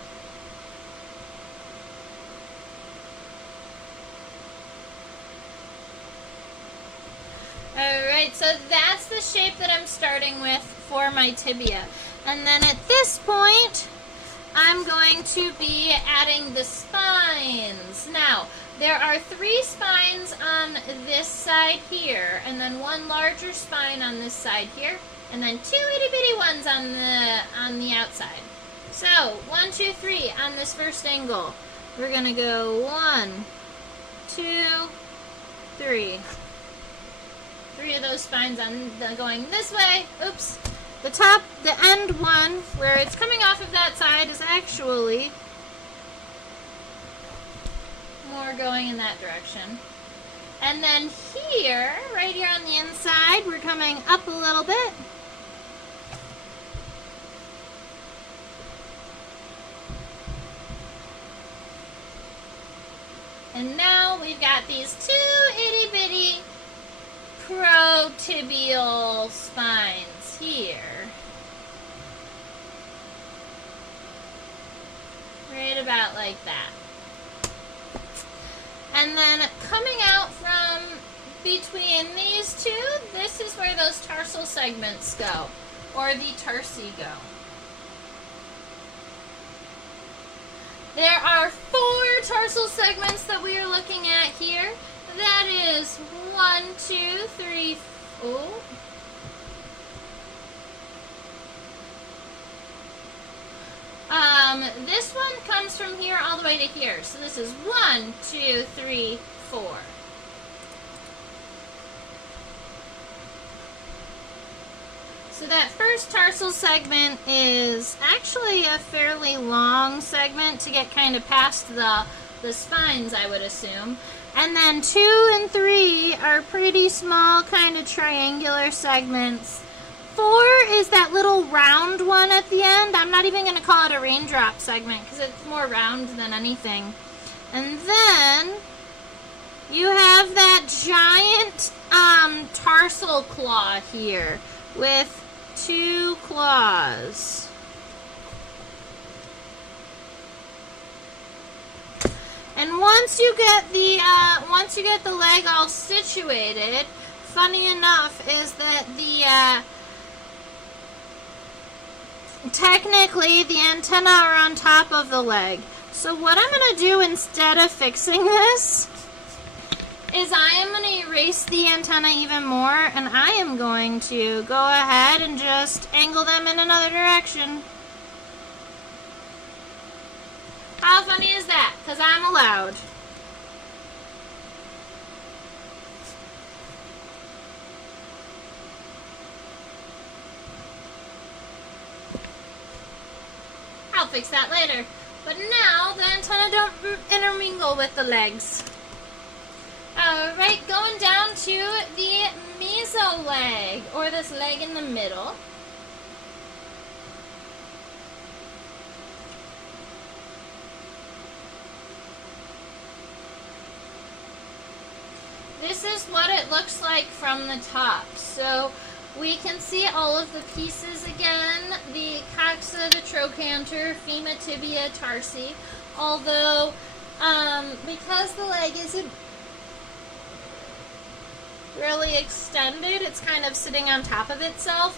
Alright, so that's the shape that I'm starting with for my tibia. And then at this point, I'm going to be adding the spines. Now, there are 3 spines on this side here, and then 1 larger spine on this side here, and then 2 itty bitty ones on the outside. So, 1, 2, 3 on this first angle. We're gonna go 1, 2, 3. 3 of those spines on going this way. Oops. The end one, where it's coming off of that side, is actually more going in that direction. And then here, right here on the inside, we're coming up a little bit. And now we've got these 2 itty bitty protibial spines here. Right about like that. And then coming out from between these 2, this is where those tarsal segments go, or the tarsi go. There are 4 tarsal segments that we are looking at here. That is 1, 2, 3, oh. This one comes from here all the way to here. So this is 1, 2, 3, 4. So that first tarsal segment is actually a fairly long segment to get kind of past the spines, I would assume. And then 2 and 3 are pretty small, kind of triangular segments. 4 is that little round one at the end. I'm not even going to call it a raindrop segment because it's more round than anything. And then you have that giant tarsal claw here with 2 claws. And once you get the leg all situated, funny enough is that technically the antennae are on top of the leg. So what I'm going to do instead of fixing this is I am going to erase the antenna even more, and I am going to go ahead and just angle them in another direction. How funny is that? Because I'm allowed. I'll fix that later. But now the antenna don't intermingle with the legs. Alright, going down to the meso leg, or this leg in the middle. This is what it looks like from the top. So we can see all of the pieces again, the coxa, the trochanter, femur, tibia, tarsi. Although, because the leg isn't really extended. It's kind of sitting on top of itself.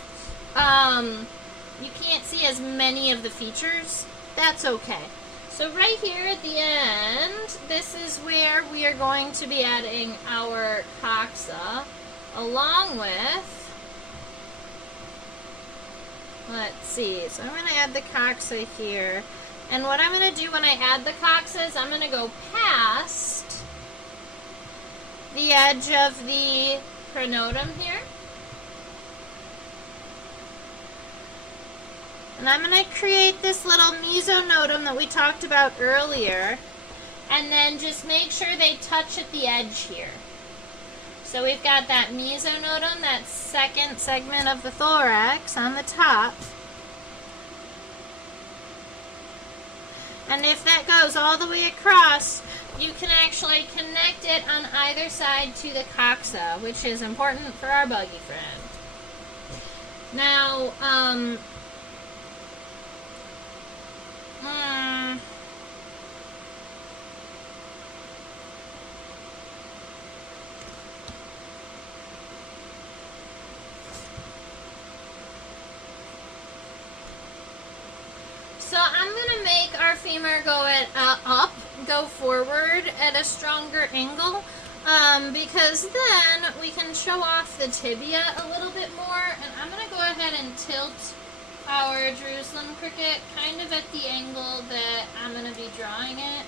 You can't see as many of the features. That's okay. So right here at the end, this is where we are going to be adding our coxa, along with, let's see, so I'm going to add the coxa here. And what I'm going to do when I add the coxa is I'm going to go past the edge of the pronotum here. And I'm going to create this little mesonotum that we talked about earlier. And then just make sure they touch at the edge here. So we've got that mesonotum, that second segment of the thorax on the top. And if that goes all the way across, you can actually connect it on either side to the coxa, which is important for our buggy friend. Now, so I'm going to make our femur go forward at a stronger angle, because then we can show off the tibia a little bit more. And I'm going to go ahead and tilt our Jerusalem cricket kind of at the angle that I'm going to be drawing it.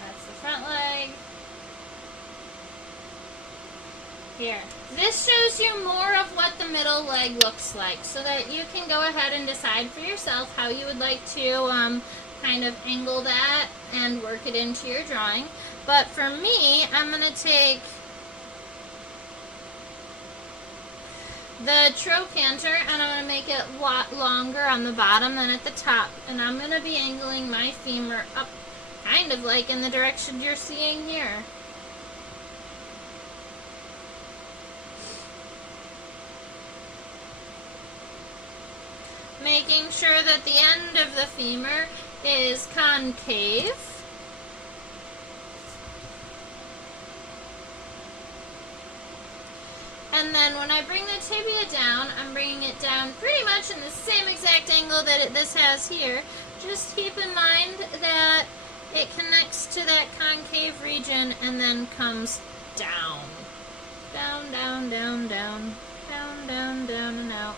That's the front leg. Here. This shows you more of what the middle leg looks like, so that you can go ahead and decide for yourself how you would like to kind of angle that and work it into your drawing. But for me, I'm going to take the trochanter and I'm going to make it a lot longer on the bottom than at the top. And I'm going to be angling my femur up kind of like in the direction you're seeing here. Making sure that the end of the femur is concave. And then when I bring the tibia down, I'm bringing it down pretty much in the same exact angle that this has here. Just keep in mind that it connects to that concave region and then comes down. Down, down, down, down, down, down, down, and out.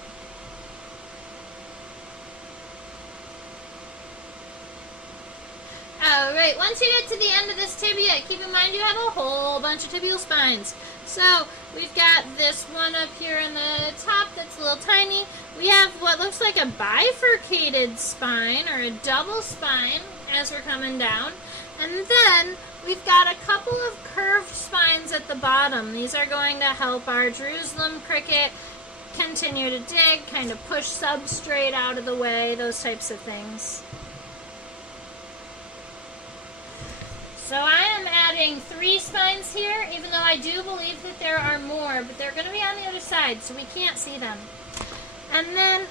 Alright, once you get to the end of this tibia, keep in mind you have a whole bunch of tibial spines. So, we've got this one up here in the top that's a little tiny. We have what looks like a bifurcated spine, or a double spine, as we're coming down. And then, we've got a couple of curved spines at the bottom. These are going to help our Jerusalem cricket continue to dig, kind of push substrate out of the way, those types of things. So I am adding 3 spines here, even though I do believe that there are more, but they're going to be on the other side, so we can't see them. And then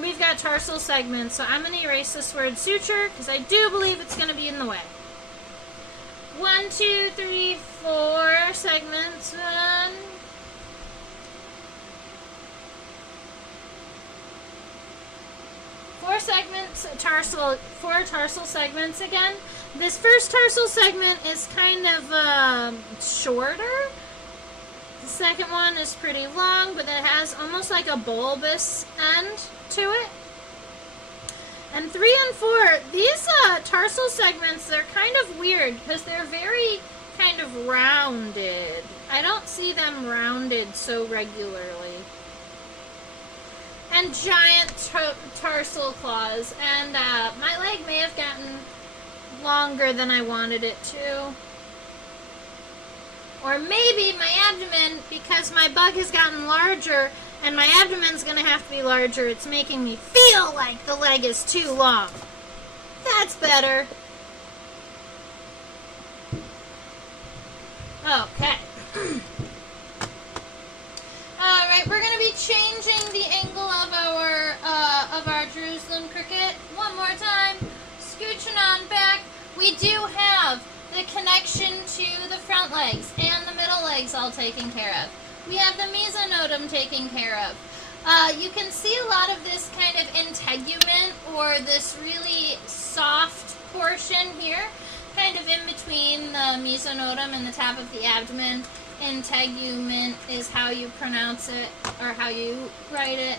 we've got tarsal segments, so I'm going to erase this word suture, because I do believe it's going to be in the way. 1, 2, 3, 4 segments. 1, 4 segments, 4 tarsal segments again. This first tarsal segment is kind of shorter. The second one is pretty long, but it has almost like a bulbous end to it. And 3 and 4, these tarsal segments, they're kind of weird because they're very kind of rounded. I don't see them rounded so regularly. And giant tarsal claws. And my leg may have gotten longer than I wanted it to. Or maybe my abdomen, because my bug has gotten larger and my abdomen's going to have to be larger, it's making me feel like the leg is too long. That's better. Okay. Alright, we're going to be changing the angle of our do have the connection to the front legs and the middle legs all taken care of. We have the mesonotum taken care of. You can see a lot of this kind of integument, or this really soft portion here, kind of in between the mesonotum and the top of the abdomen. Integument is how you pronounce it, or how you write it.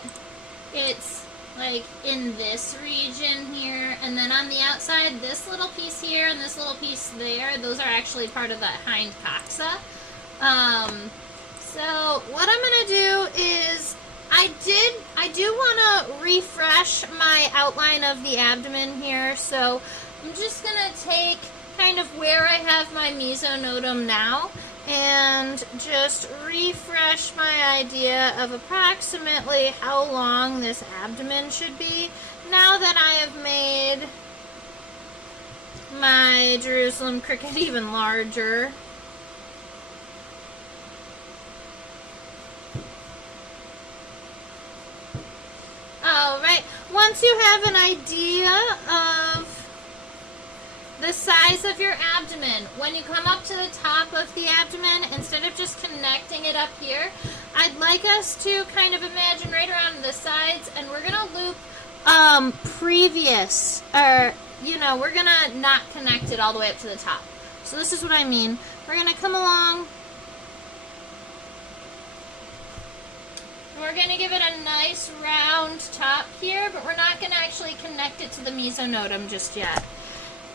It's like in this region here, and then on the outside, this little piece here and this little piece there, those are actually part of that hind coxa. So what I'm going to do is, I do want to refresh my outline of the abdomen here, so I'm just going to take kind of where I have my mesonotum now and just refresh my idea of approximately how long this abdomen should be now that I have made my Jerusalem cricket even larger. Alright, once you have an idea of the size of your abdomen, when you come up to the top of the abdomen, instead of just connecting it up here, I'd like us to kind of imagine right around the sides, and we're going to loop previous, or, you know, we're going to not connect it all the way up to the top. So this is what I mean. We're going to come along, we're going to give it a nice round top here, but we're not going to actually connect it to the mesonotum just yet.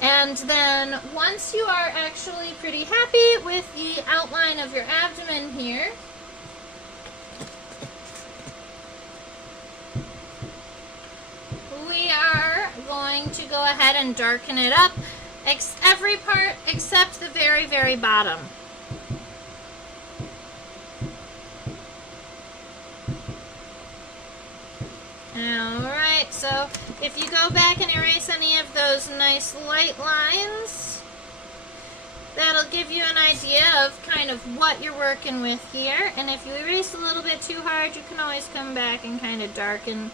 And then once you are actually pretty happy with the outline of your abdomen here, we are going to go ahead and darken it up, every part except the very, very bottom. Alright, so if you go back and erase any of those nice light lines, that'll give you an idea of kind of what you're working with here. And if you erase a little bit too hard, you can always come back and kind of darken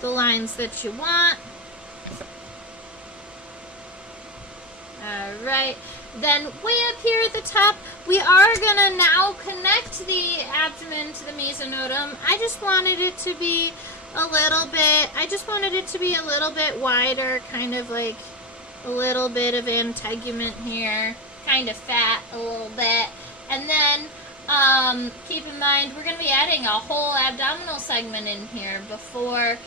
the lines that you want. Alright, then way up here at the top, we are going to now connect the abdomen to the mesonotum. I just wanted it to be a little bit wider, kind of like a little bit of integument here, kind of fat a little bit. And then keep in mind, we're going to be adding a whole abdominal segment in here before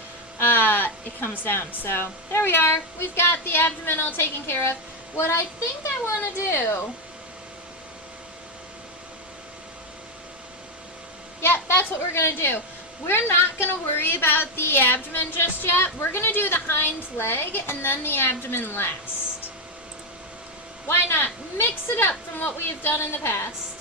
it comes down. So there we are. We've got the abdomen all taken care of. What I think I want to do, yep, that's what we're going to do. We're not going to worry about the abdomen just yet. We're going to do the hind leg and then the abdomen last. Why not? Mix it up from what we have done in the past.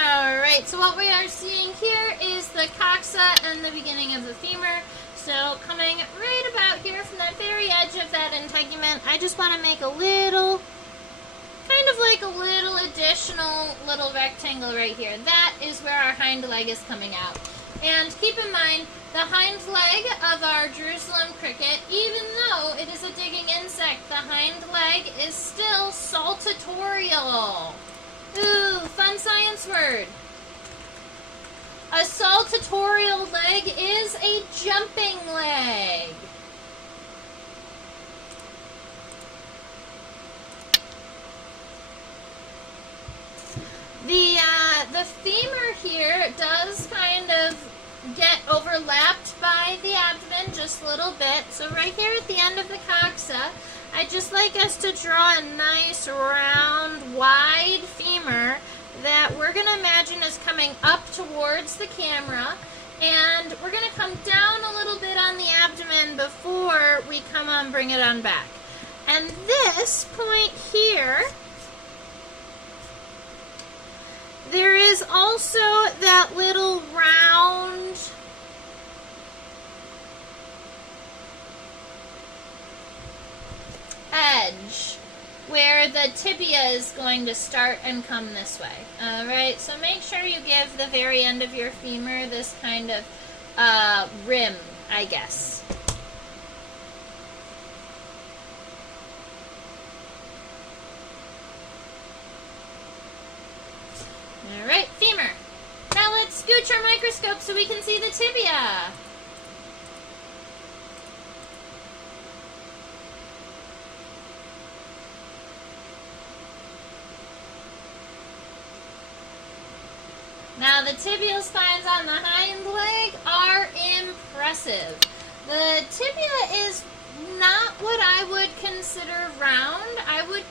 Alright, so what we are seeing here is the coxa and the beginning of the femur. So coming right about here from that very edge of that integument, I just want to make a little, kind of like a little additional little rectangle right here. That is where our hind leg is coming out. And keep in mind, the hind leg of our Jerusalem cricket, even though it is a digging insect, the hind leg is still saltatorial. Ooh, fun science word. A saltatorial leg is a jumping leg. The femur here does kind of get overlapped by the abdomen just a little bit. So right here at the end of the coxa, I'd just like us to draw a nice round wide femur that we're going to imagine is coming up towards the camera, and we're going to come down a little bit on the abdomen before we come on bring it on back. And this point here, there is also that little round edge where the tibia is going to start and come this way. Alright, so make sure you give the very end of your femur this kind of rim, I guess. Alright, femur. Now let's scooch our microscope so we can see the tibia. Now the tibial spines on the hind leg are impressive. The tibia is not what I would consider round. I would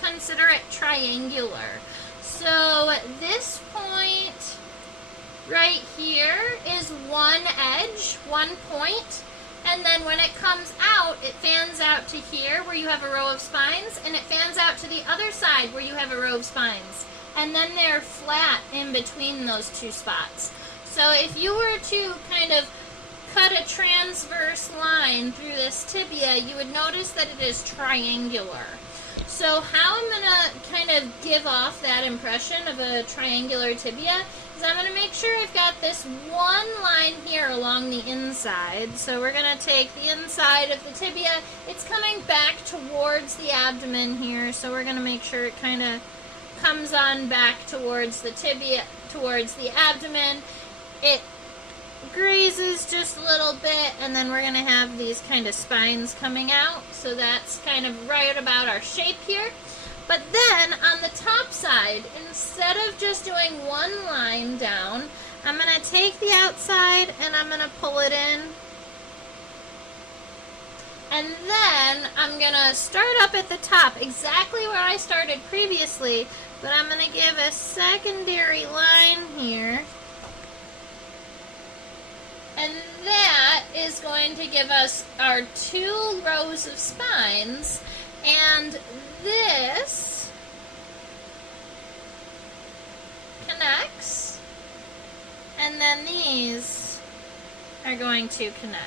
consider it triangular. So this point right here is one edge, one point, and then when it comes out, it fans out to here where you have a row of spines, and it fans out to the other side where you have a row of spines. And then they're flat in between those two spots. So if you were to kind of cut a transverse line through this tibia, you would notice that it is triangular. So how I'm going to kind of give off that impression of a triangular tibia is I'm going to make sure I've got this one line here along the inside. So we're going to take the inside of the tibia. It's coming back towards the abdomen here, so we're going to make sure it kind of comes on back towards the tibia, towards the abdomen. It grazes just a little bit, and then we're going to have these kind of spines coming out. So that's kind of right about our shape here. But then on the top side, instead of just doing one line down, I'm going to take the outside and I'm going to pull it in. And then I'm going to start up at the top, exactly where I started previously, but I'm going to give a secondary line here. And that is going to give us our two rows of spines, and this connects, and then these are going to connect.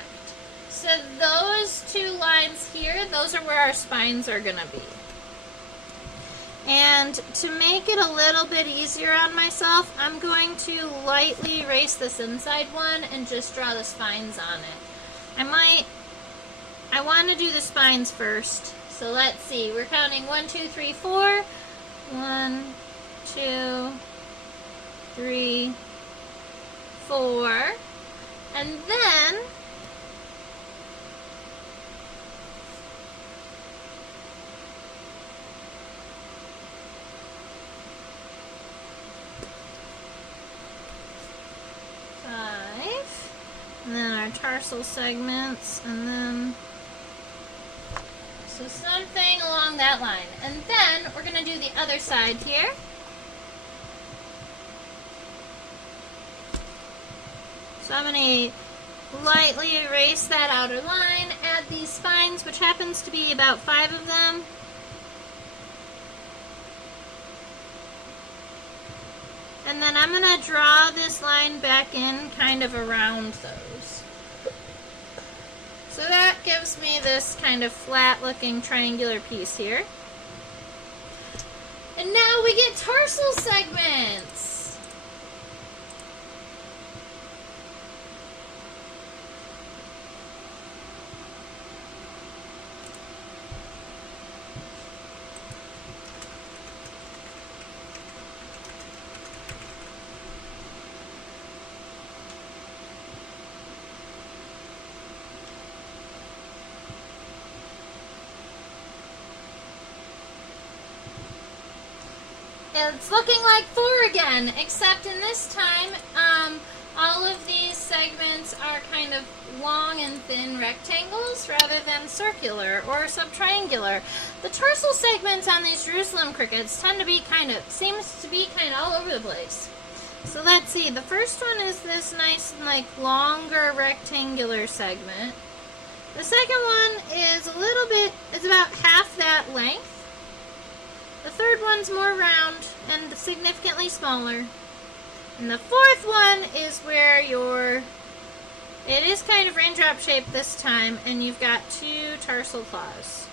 So those two lines here, those are where our spines are going to be. And to make it a little bit easier on myself, I'm going to lightly erase this inside one and just draw the spines on it. I want to do the spines first. So let's see, we're counting 1, 2, 3, 4. 1, 2, 3, 4. And then and then our tarsal segments, and then so something along that line. And then we're going to do the other side here. So I'm going to lightly erase that outer line, add these spines, which happens to be about 5 of them. And then I'm going to draw this line back in kind of around those. So that gives me this kind of flat looking triangular piece here. And now we get tarsal segments. It's looking like 4 again, except in this time, all of these segments are kind of long and thin rectangles rather than circular or subtriangular. The tarsal segments on these Jerusalem crickets tend to be seems to be kind of all over the place. So let's see, the first one is this nice, like, longer rectangular segment. The second one is a little bit, it's about half that length. The third one's more round and significantly smaller. And the fourth one is where it is kind of raindrop shaped this time, and you've got 2 tarsal claws.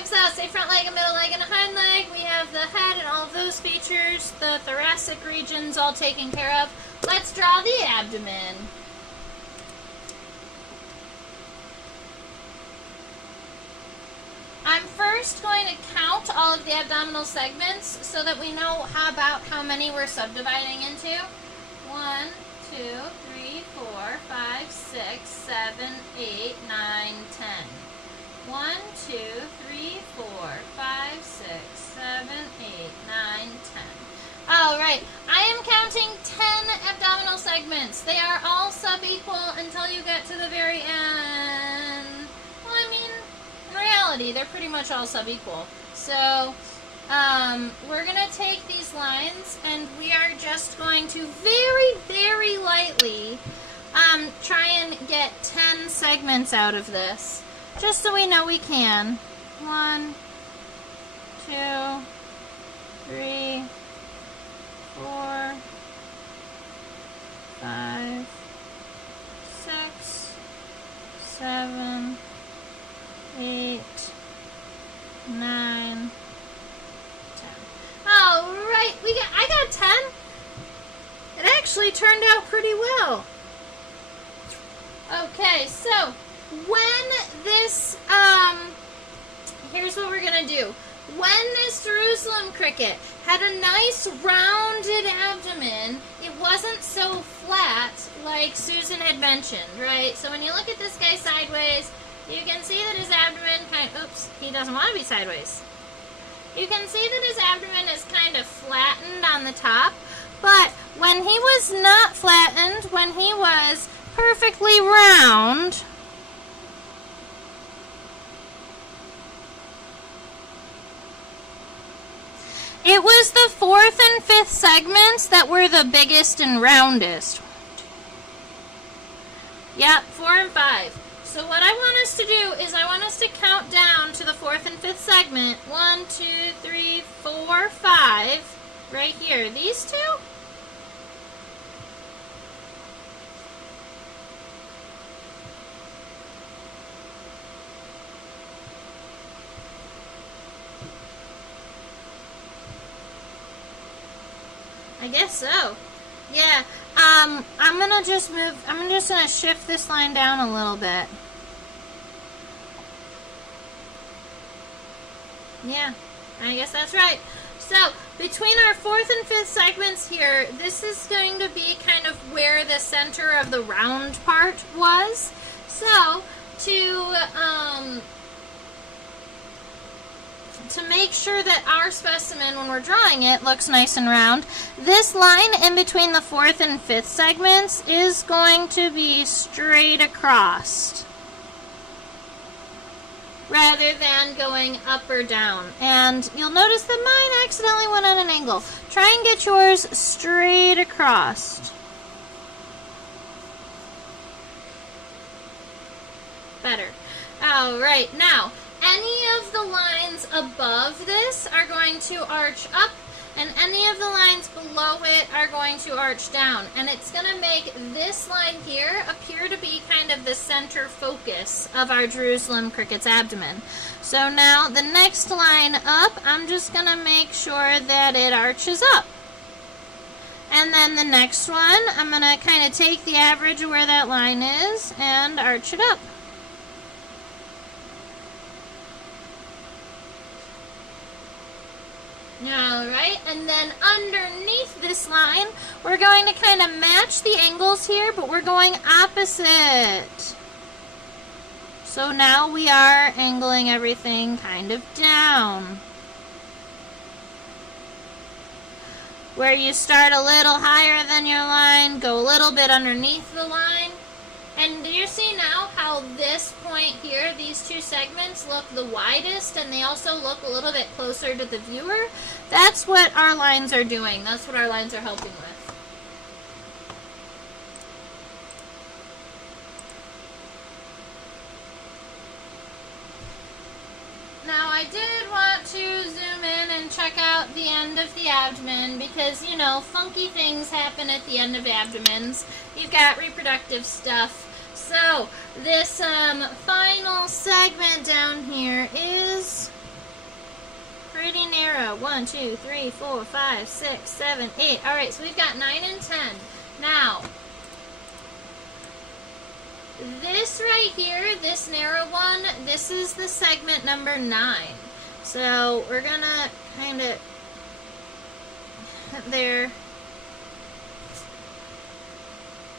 gives us a front leg, a middle leg, and a hind leg. We have the head and all of those features, the thoracic regions all taken care of. Let's draw the abdomen. I'm first going to count all of the abdominal segments so that we know how many we're subdividing into. 1, 2, 3, 4, 5, 6, 7, 8, 9, 10. 1, 2, 3, 4, 5, 6, 7, 8, 9, 10. All right, I am counting 10 abdominal segments. They are all sub-equal until you get to the very end. Well, I mean, in reality, they're pretty much all sub-equal. So, we're going to take these lines and we are just going to very, very lightly try and get 10 segments out of this. Just so we know we can. 1, 2, 3, 4, 5, 6, 7, 8, 9, 10. All right, I got 10. It actually turned out pretty well. Okay, so when this, here's what we're gonna do. When this Jerusalem cricket had a nice rounded abdomen, it wasn't so flat like Susan had mentioned, right? So when you look at this guy sideways, you can see that his abdomen oops, he doesn't want to be sideways. You can see that his abdomen is kind of flattened on the top, but when he was not flattened, when he was perfectly round, it was the 4th and 5th segments that were the biggest and roundest. Yep, 4 and 5. So what I want us to do is I want us to count down to the 4th and 5th segment. 1, 2, 3, 4, 5. Right here. These two? I guess so. Yeah, I'm just gonna shift this line down a little bit. Yeah, I guess that's right. So, between our 4th and 5th segments here, this is going to be kind of where the center of the round part was. So, to make sure that our specimen, when we're drawing it, looks nice and round, this line in between the 4th and 5th segments is going to be straight across, rather than going up or down. And you'll notice that mine accidentally went on an angle. Try and get yours straight across. Better. Alright, now, any of the lines above this are going to arch up, and any of the lines below it are going to arch down. And it's going to make this line here appear to be kind of the center focus of our Jerusalem cricket's abdomen. So now the next line up, I'm just going to make sure that it arches up. And then the next one, I'm going to kind of take the average of where that line is and arch it up. Alright, and then underneath this line, we're going to kind of match the angles here, but we're going opposite. So now we are angling everything kind of down. Where you start a little higher than your line, go a little bit underneath the line. And do you see now how this point here, these two segments, look the widest, and they also look a little bit closer to the viewer? That's what our lines are doing. That's what our lines are helping with. Now, I did want to zoom in and check out the end of the abdomen because, you know, funky things happen at the end of abdomens. You've got reproductive stuff. So, this final segment down here is narrow. 1, 2, 3, 4, 5, 6, 7, 8. All right, so we've got 9 and 10. Now, this right here, this narrow one, this is the segment number 9. So we're gonna kind of there.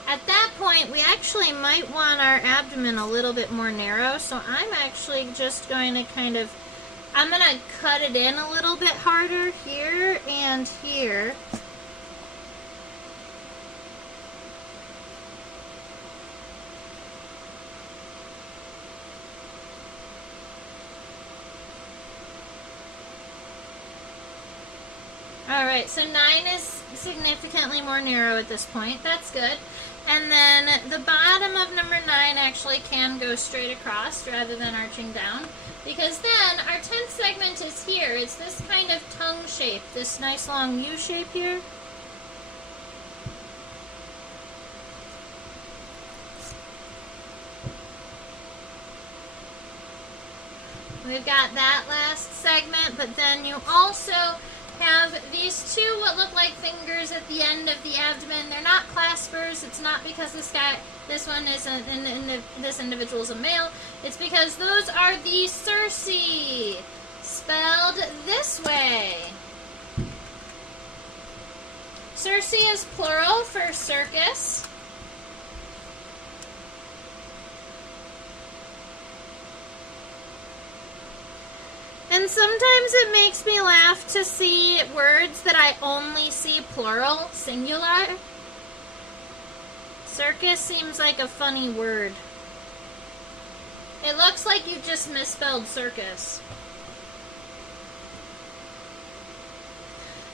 At that point, we actually might want our abdomen a little bit more narrow, so I'm actually just going to I'm going to cut it in a little bit harder here and here. Alright, so 9 is significantly more narrow at this point. That's good. And then the bottom of number 9 actually can go straight across rather than arching down, because then our 10th segment is here. It's this kind of tongue shape, this nice long U shape here. We've got that last segment, but then you also have these two what look like fingers at the end of the abdomen. They're not claspers. It's not because this one isn't, this individual is a male. It's because those are the cerci, spelled this way. Cerci is plural for circus. And sometimes it makes me laugh to see words that I only see plural, singular. Circus seems like a funny word. It looks like you just misspelled circus.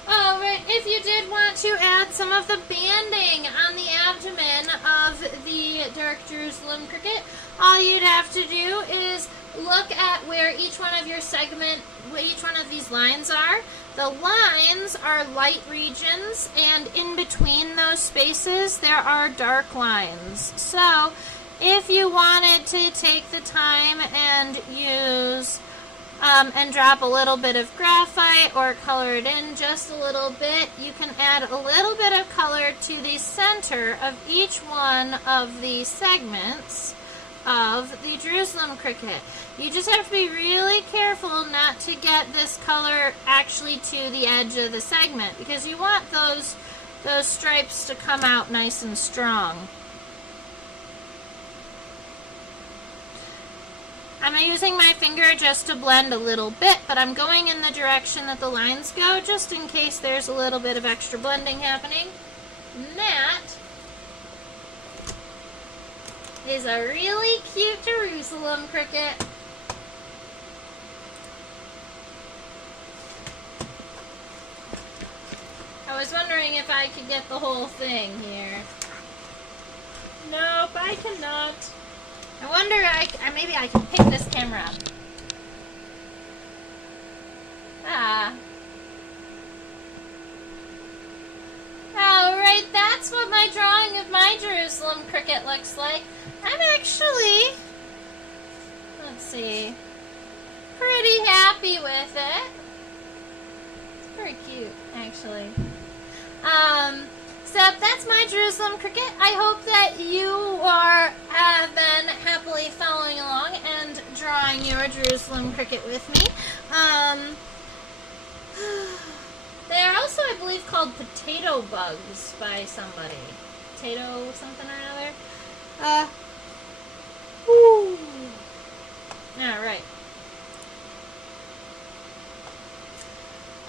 Oh, right. If you did want to add some of the banding on the abdomen of the dark Jerusalem cricket, all you'd have to do is look at where each one of these lines are. The lines are light regions, and in between those spaces there are dark lines. So if you wanted to take the time and use and drop a little bit of graphite or color it in just a little bit, you can add a little bit of color to the center of each one of the segments of the Jerusalem cricket. You just have to be really careful not to get this color actually to the edge of the segment, because you want those stripes to come out nice and strong. I'm using my finger just to blend a little bit, but I'm going in the direction that the lines go, just in case there's a little bit of extra blending happening. And that is a really cute Jerusalem cricket. I was wondering if I could get the whole thing here. Nope, I cannot. I wonder, maybe I can pick this camera up. Alright, that's what my drawing of my Jerusalem cricket looks like. I'm actually, let's see, pretty happy with it. It's very cute, actually. So that's my Jerusalem cricket. I hope that you have been happily following along and drawing your Jerusalem cricket with me. They are also, I believe, called potato bugs by somebody. Potato something or other. Woo. All right.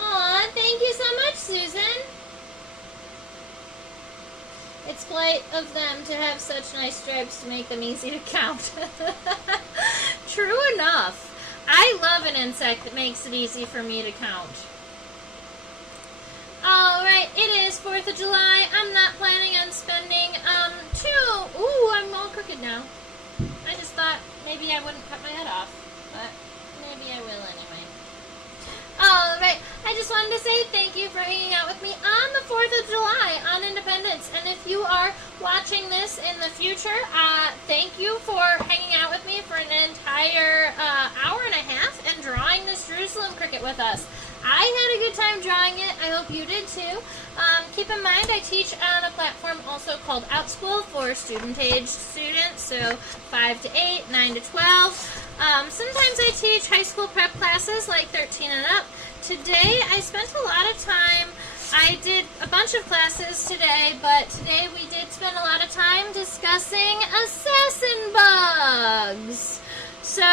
Aw, thank you so much, Susan. It's polite of them to have such nice stripes to make them easy to count. True enough. I love an insect that makes it easy for me to count. Alright, it is 4th of July. I'm not planning on spending, ooh, I'm all crooked now. I just thought maybe I wouldn't cut my head off, but maybe I will anyway. Alright, I just wanted to say thank you for hanging out with me on the 4th of July on Independence. And if you are watching this in the future, thank you for hanging out with me for an entire hour and a half and drawing this Jerusalem cricket with us. I had a good time drawing it. I hope you did too. Keep in mind I teach on a platform also called OutSchool for student-aged students, so 5 to 8, 9 to 12. Sometimes I teach high school prep classes like 13 and up. Today I spent a lot of time, I did a bunch of classes today, but today we did spend a lot of time discussing assassin bugs. So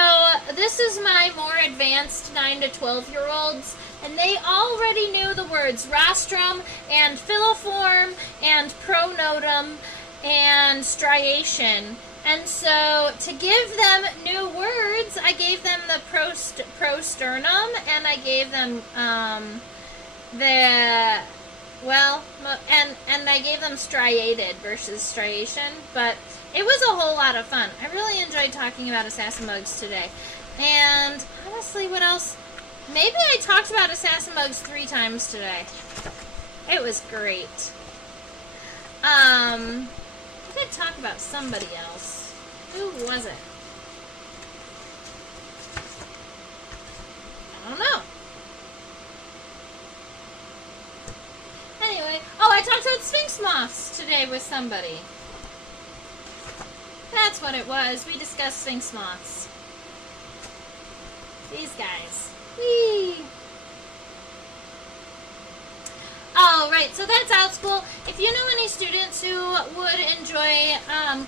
this is my more advanced 9 to 12-year-olds, and they already knew the words rostrum and filiform and pronotum and striation. And so to give them new words, I gave them the prosternum, and I gave them and I gave them striated versus striation, but it was a whole lot of fun. I really enjoyed talking about assassin bugs today. And honestly, what else? Maybe I talked about assassin bugs 3 times today. It was great. I did talk about somebody else. Who was it? I don't know. Anyway, I talked about sphinx moths today with somebody. That's what it was. We discussed sphinx moths. These guys. Whee! Oh, right. So that's OutSchool. If you know any students who would enjoy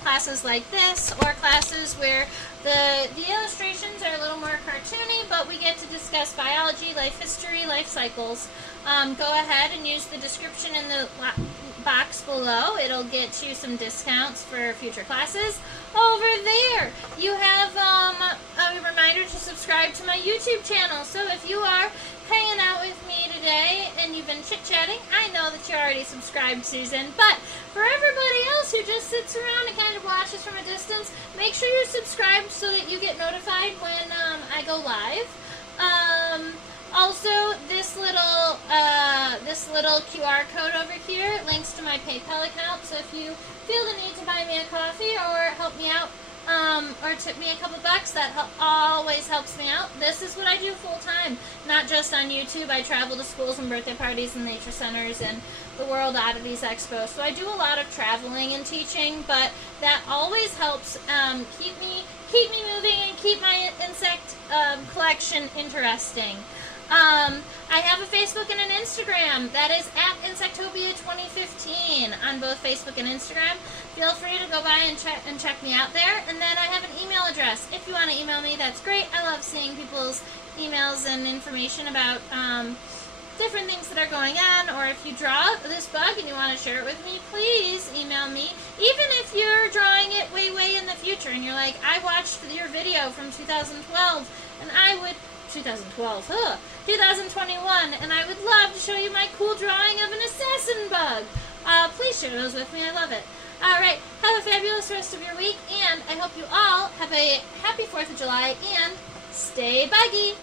classes like this, or classes where the illustrations are a little more cartoony, but we get to discuss biology, life history, life cycles, go ahead and use the description in the box below. It'll get you some discounts for future classes. Over there, you have a reminder to subscribe to my YouTube channel. So if you are hanging out with me today and you've been chit-chatting, I know that you're already subscribed, Susan, but for everybody else who just sits around and kind of watches from a distance, make sure you're subscribed so that you get notified when I go live. Also, this little QR code over here links to my PayPal account, so if you feel the need to buy me a coffee or help me out, or tip me a couple bucks, that always helps me out. This is what I do full time, not just on YouTube. I travel to schools and birthday parties and nature centers and the World Oddities Expo, so I do a lot of traveling and teaching, but that always helps keep me moving and keep my insect collection interesting. I have a Facebook and an Instagram. That is at Insectopia2015 on both Facebook and Instagram. Feel free to go by and check me out there. And then I have an email address. If you want to email me, that's great. I love seeing people's emails and information about different things that are going on. Or if you draw this bug and you want to share it with me, please email me. Even if you're drawing it way in the future and you're like, I watched your video from 2012 and I would... 2021, and I would love to show you my cool drawing of an assassin bug. Please share those with me. I love it. Alright, have a fabulous rest of your week, and I hope you all have a happy 4th of July, and stay buggy!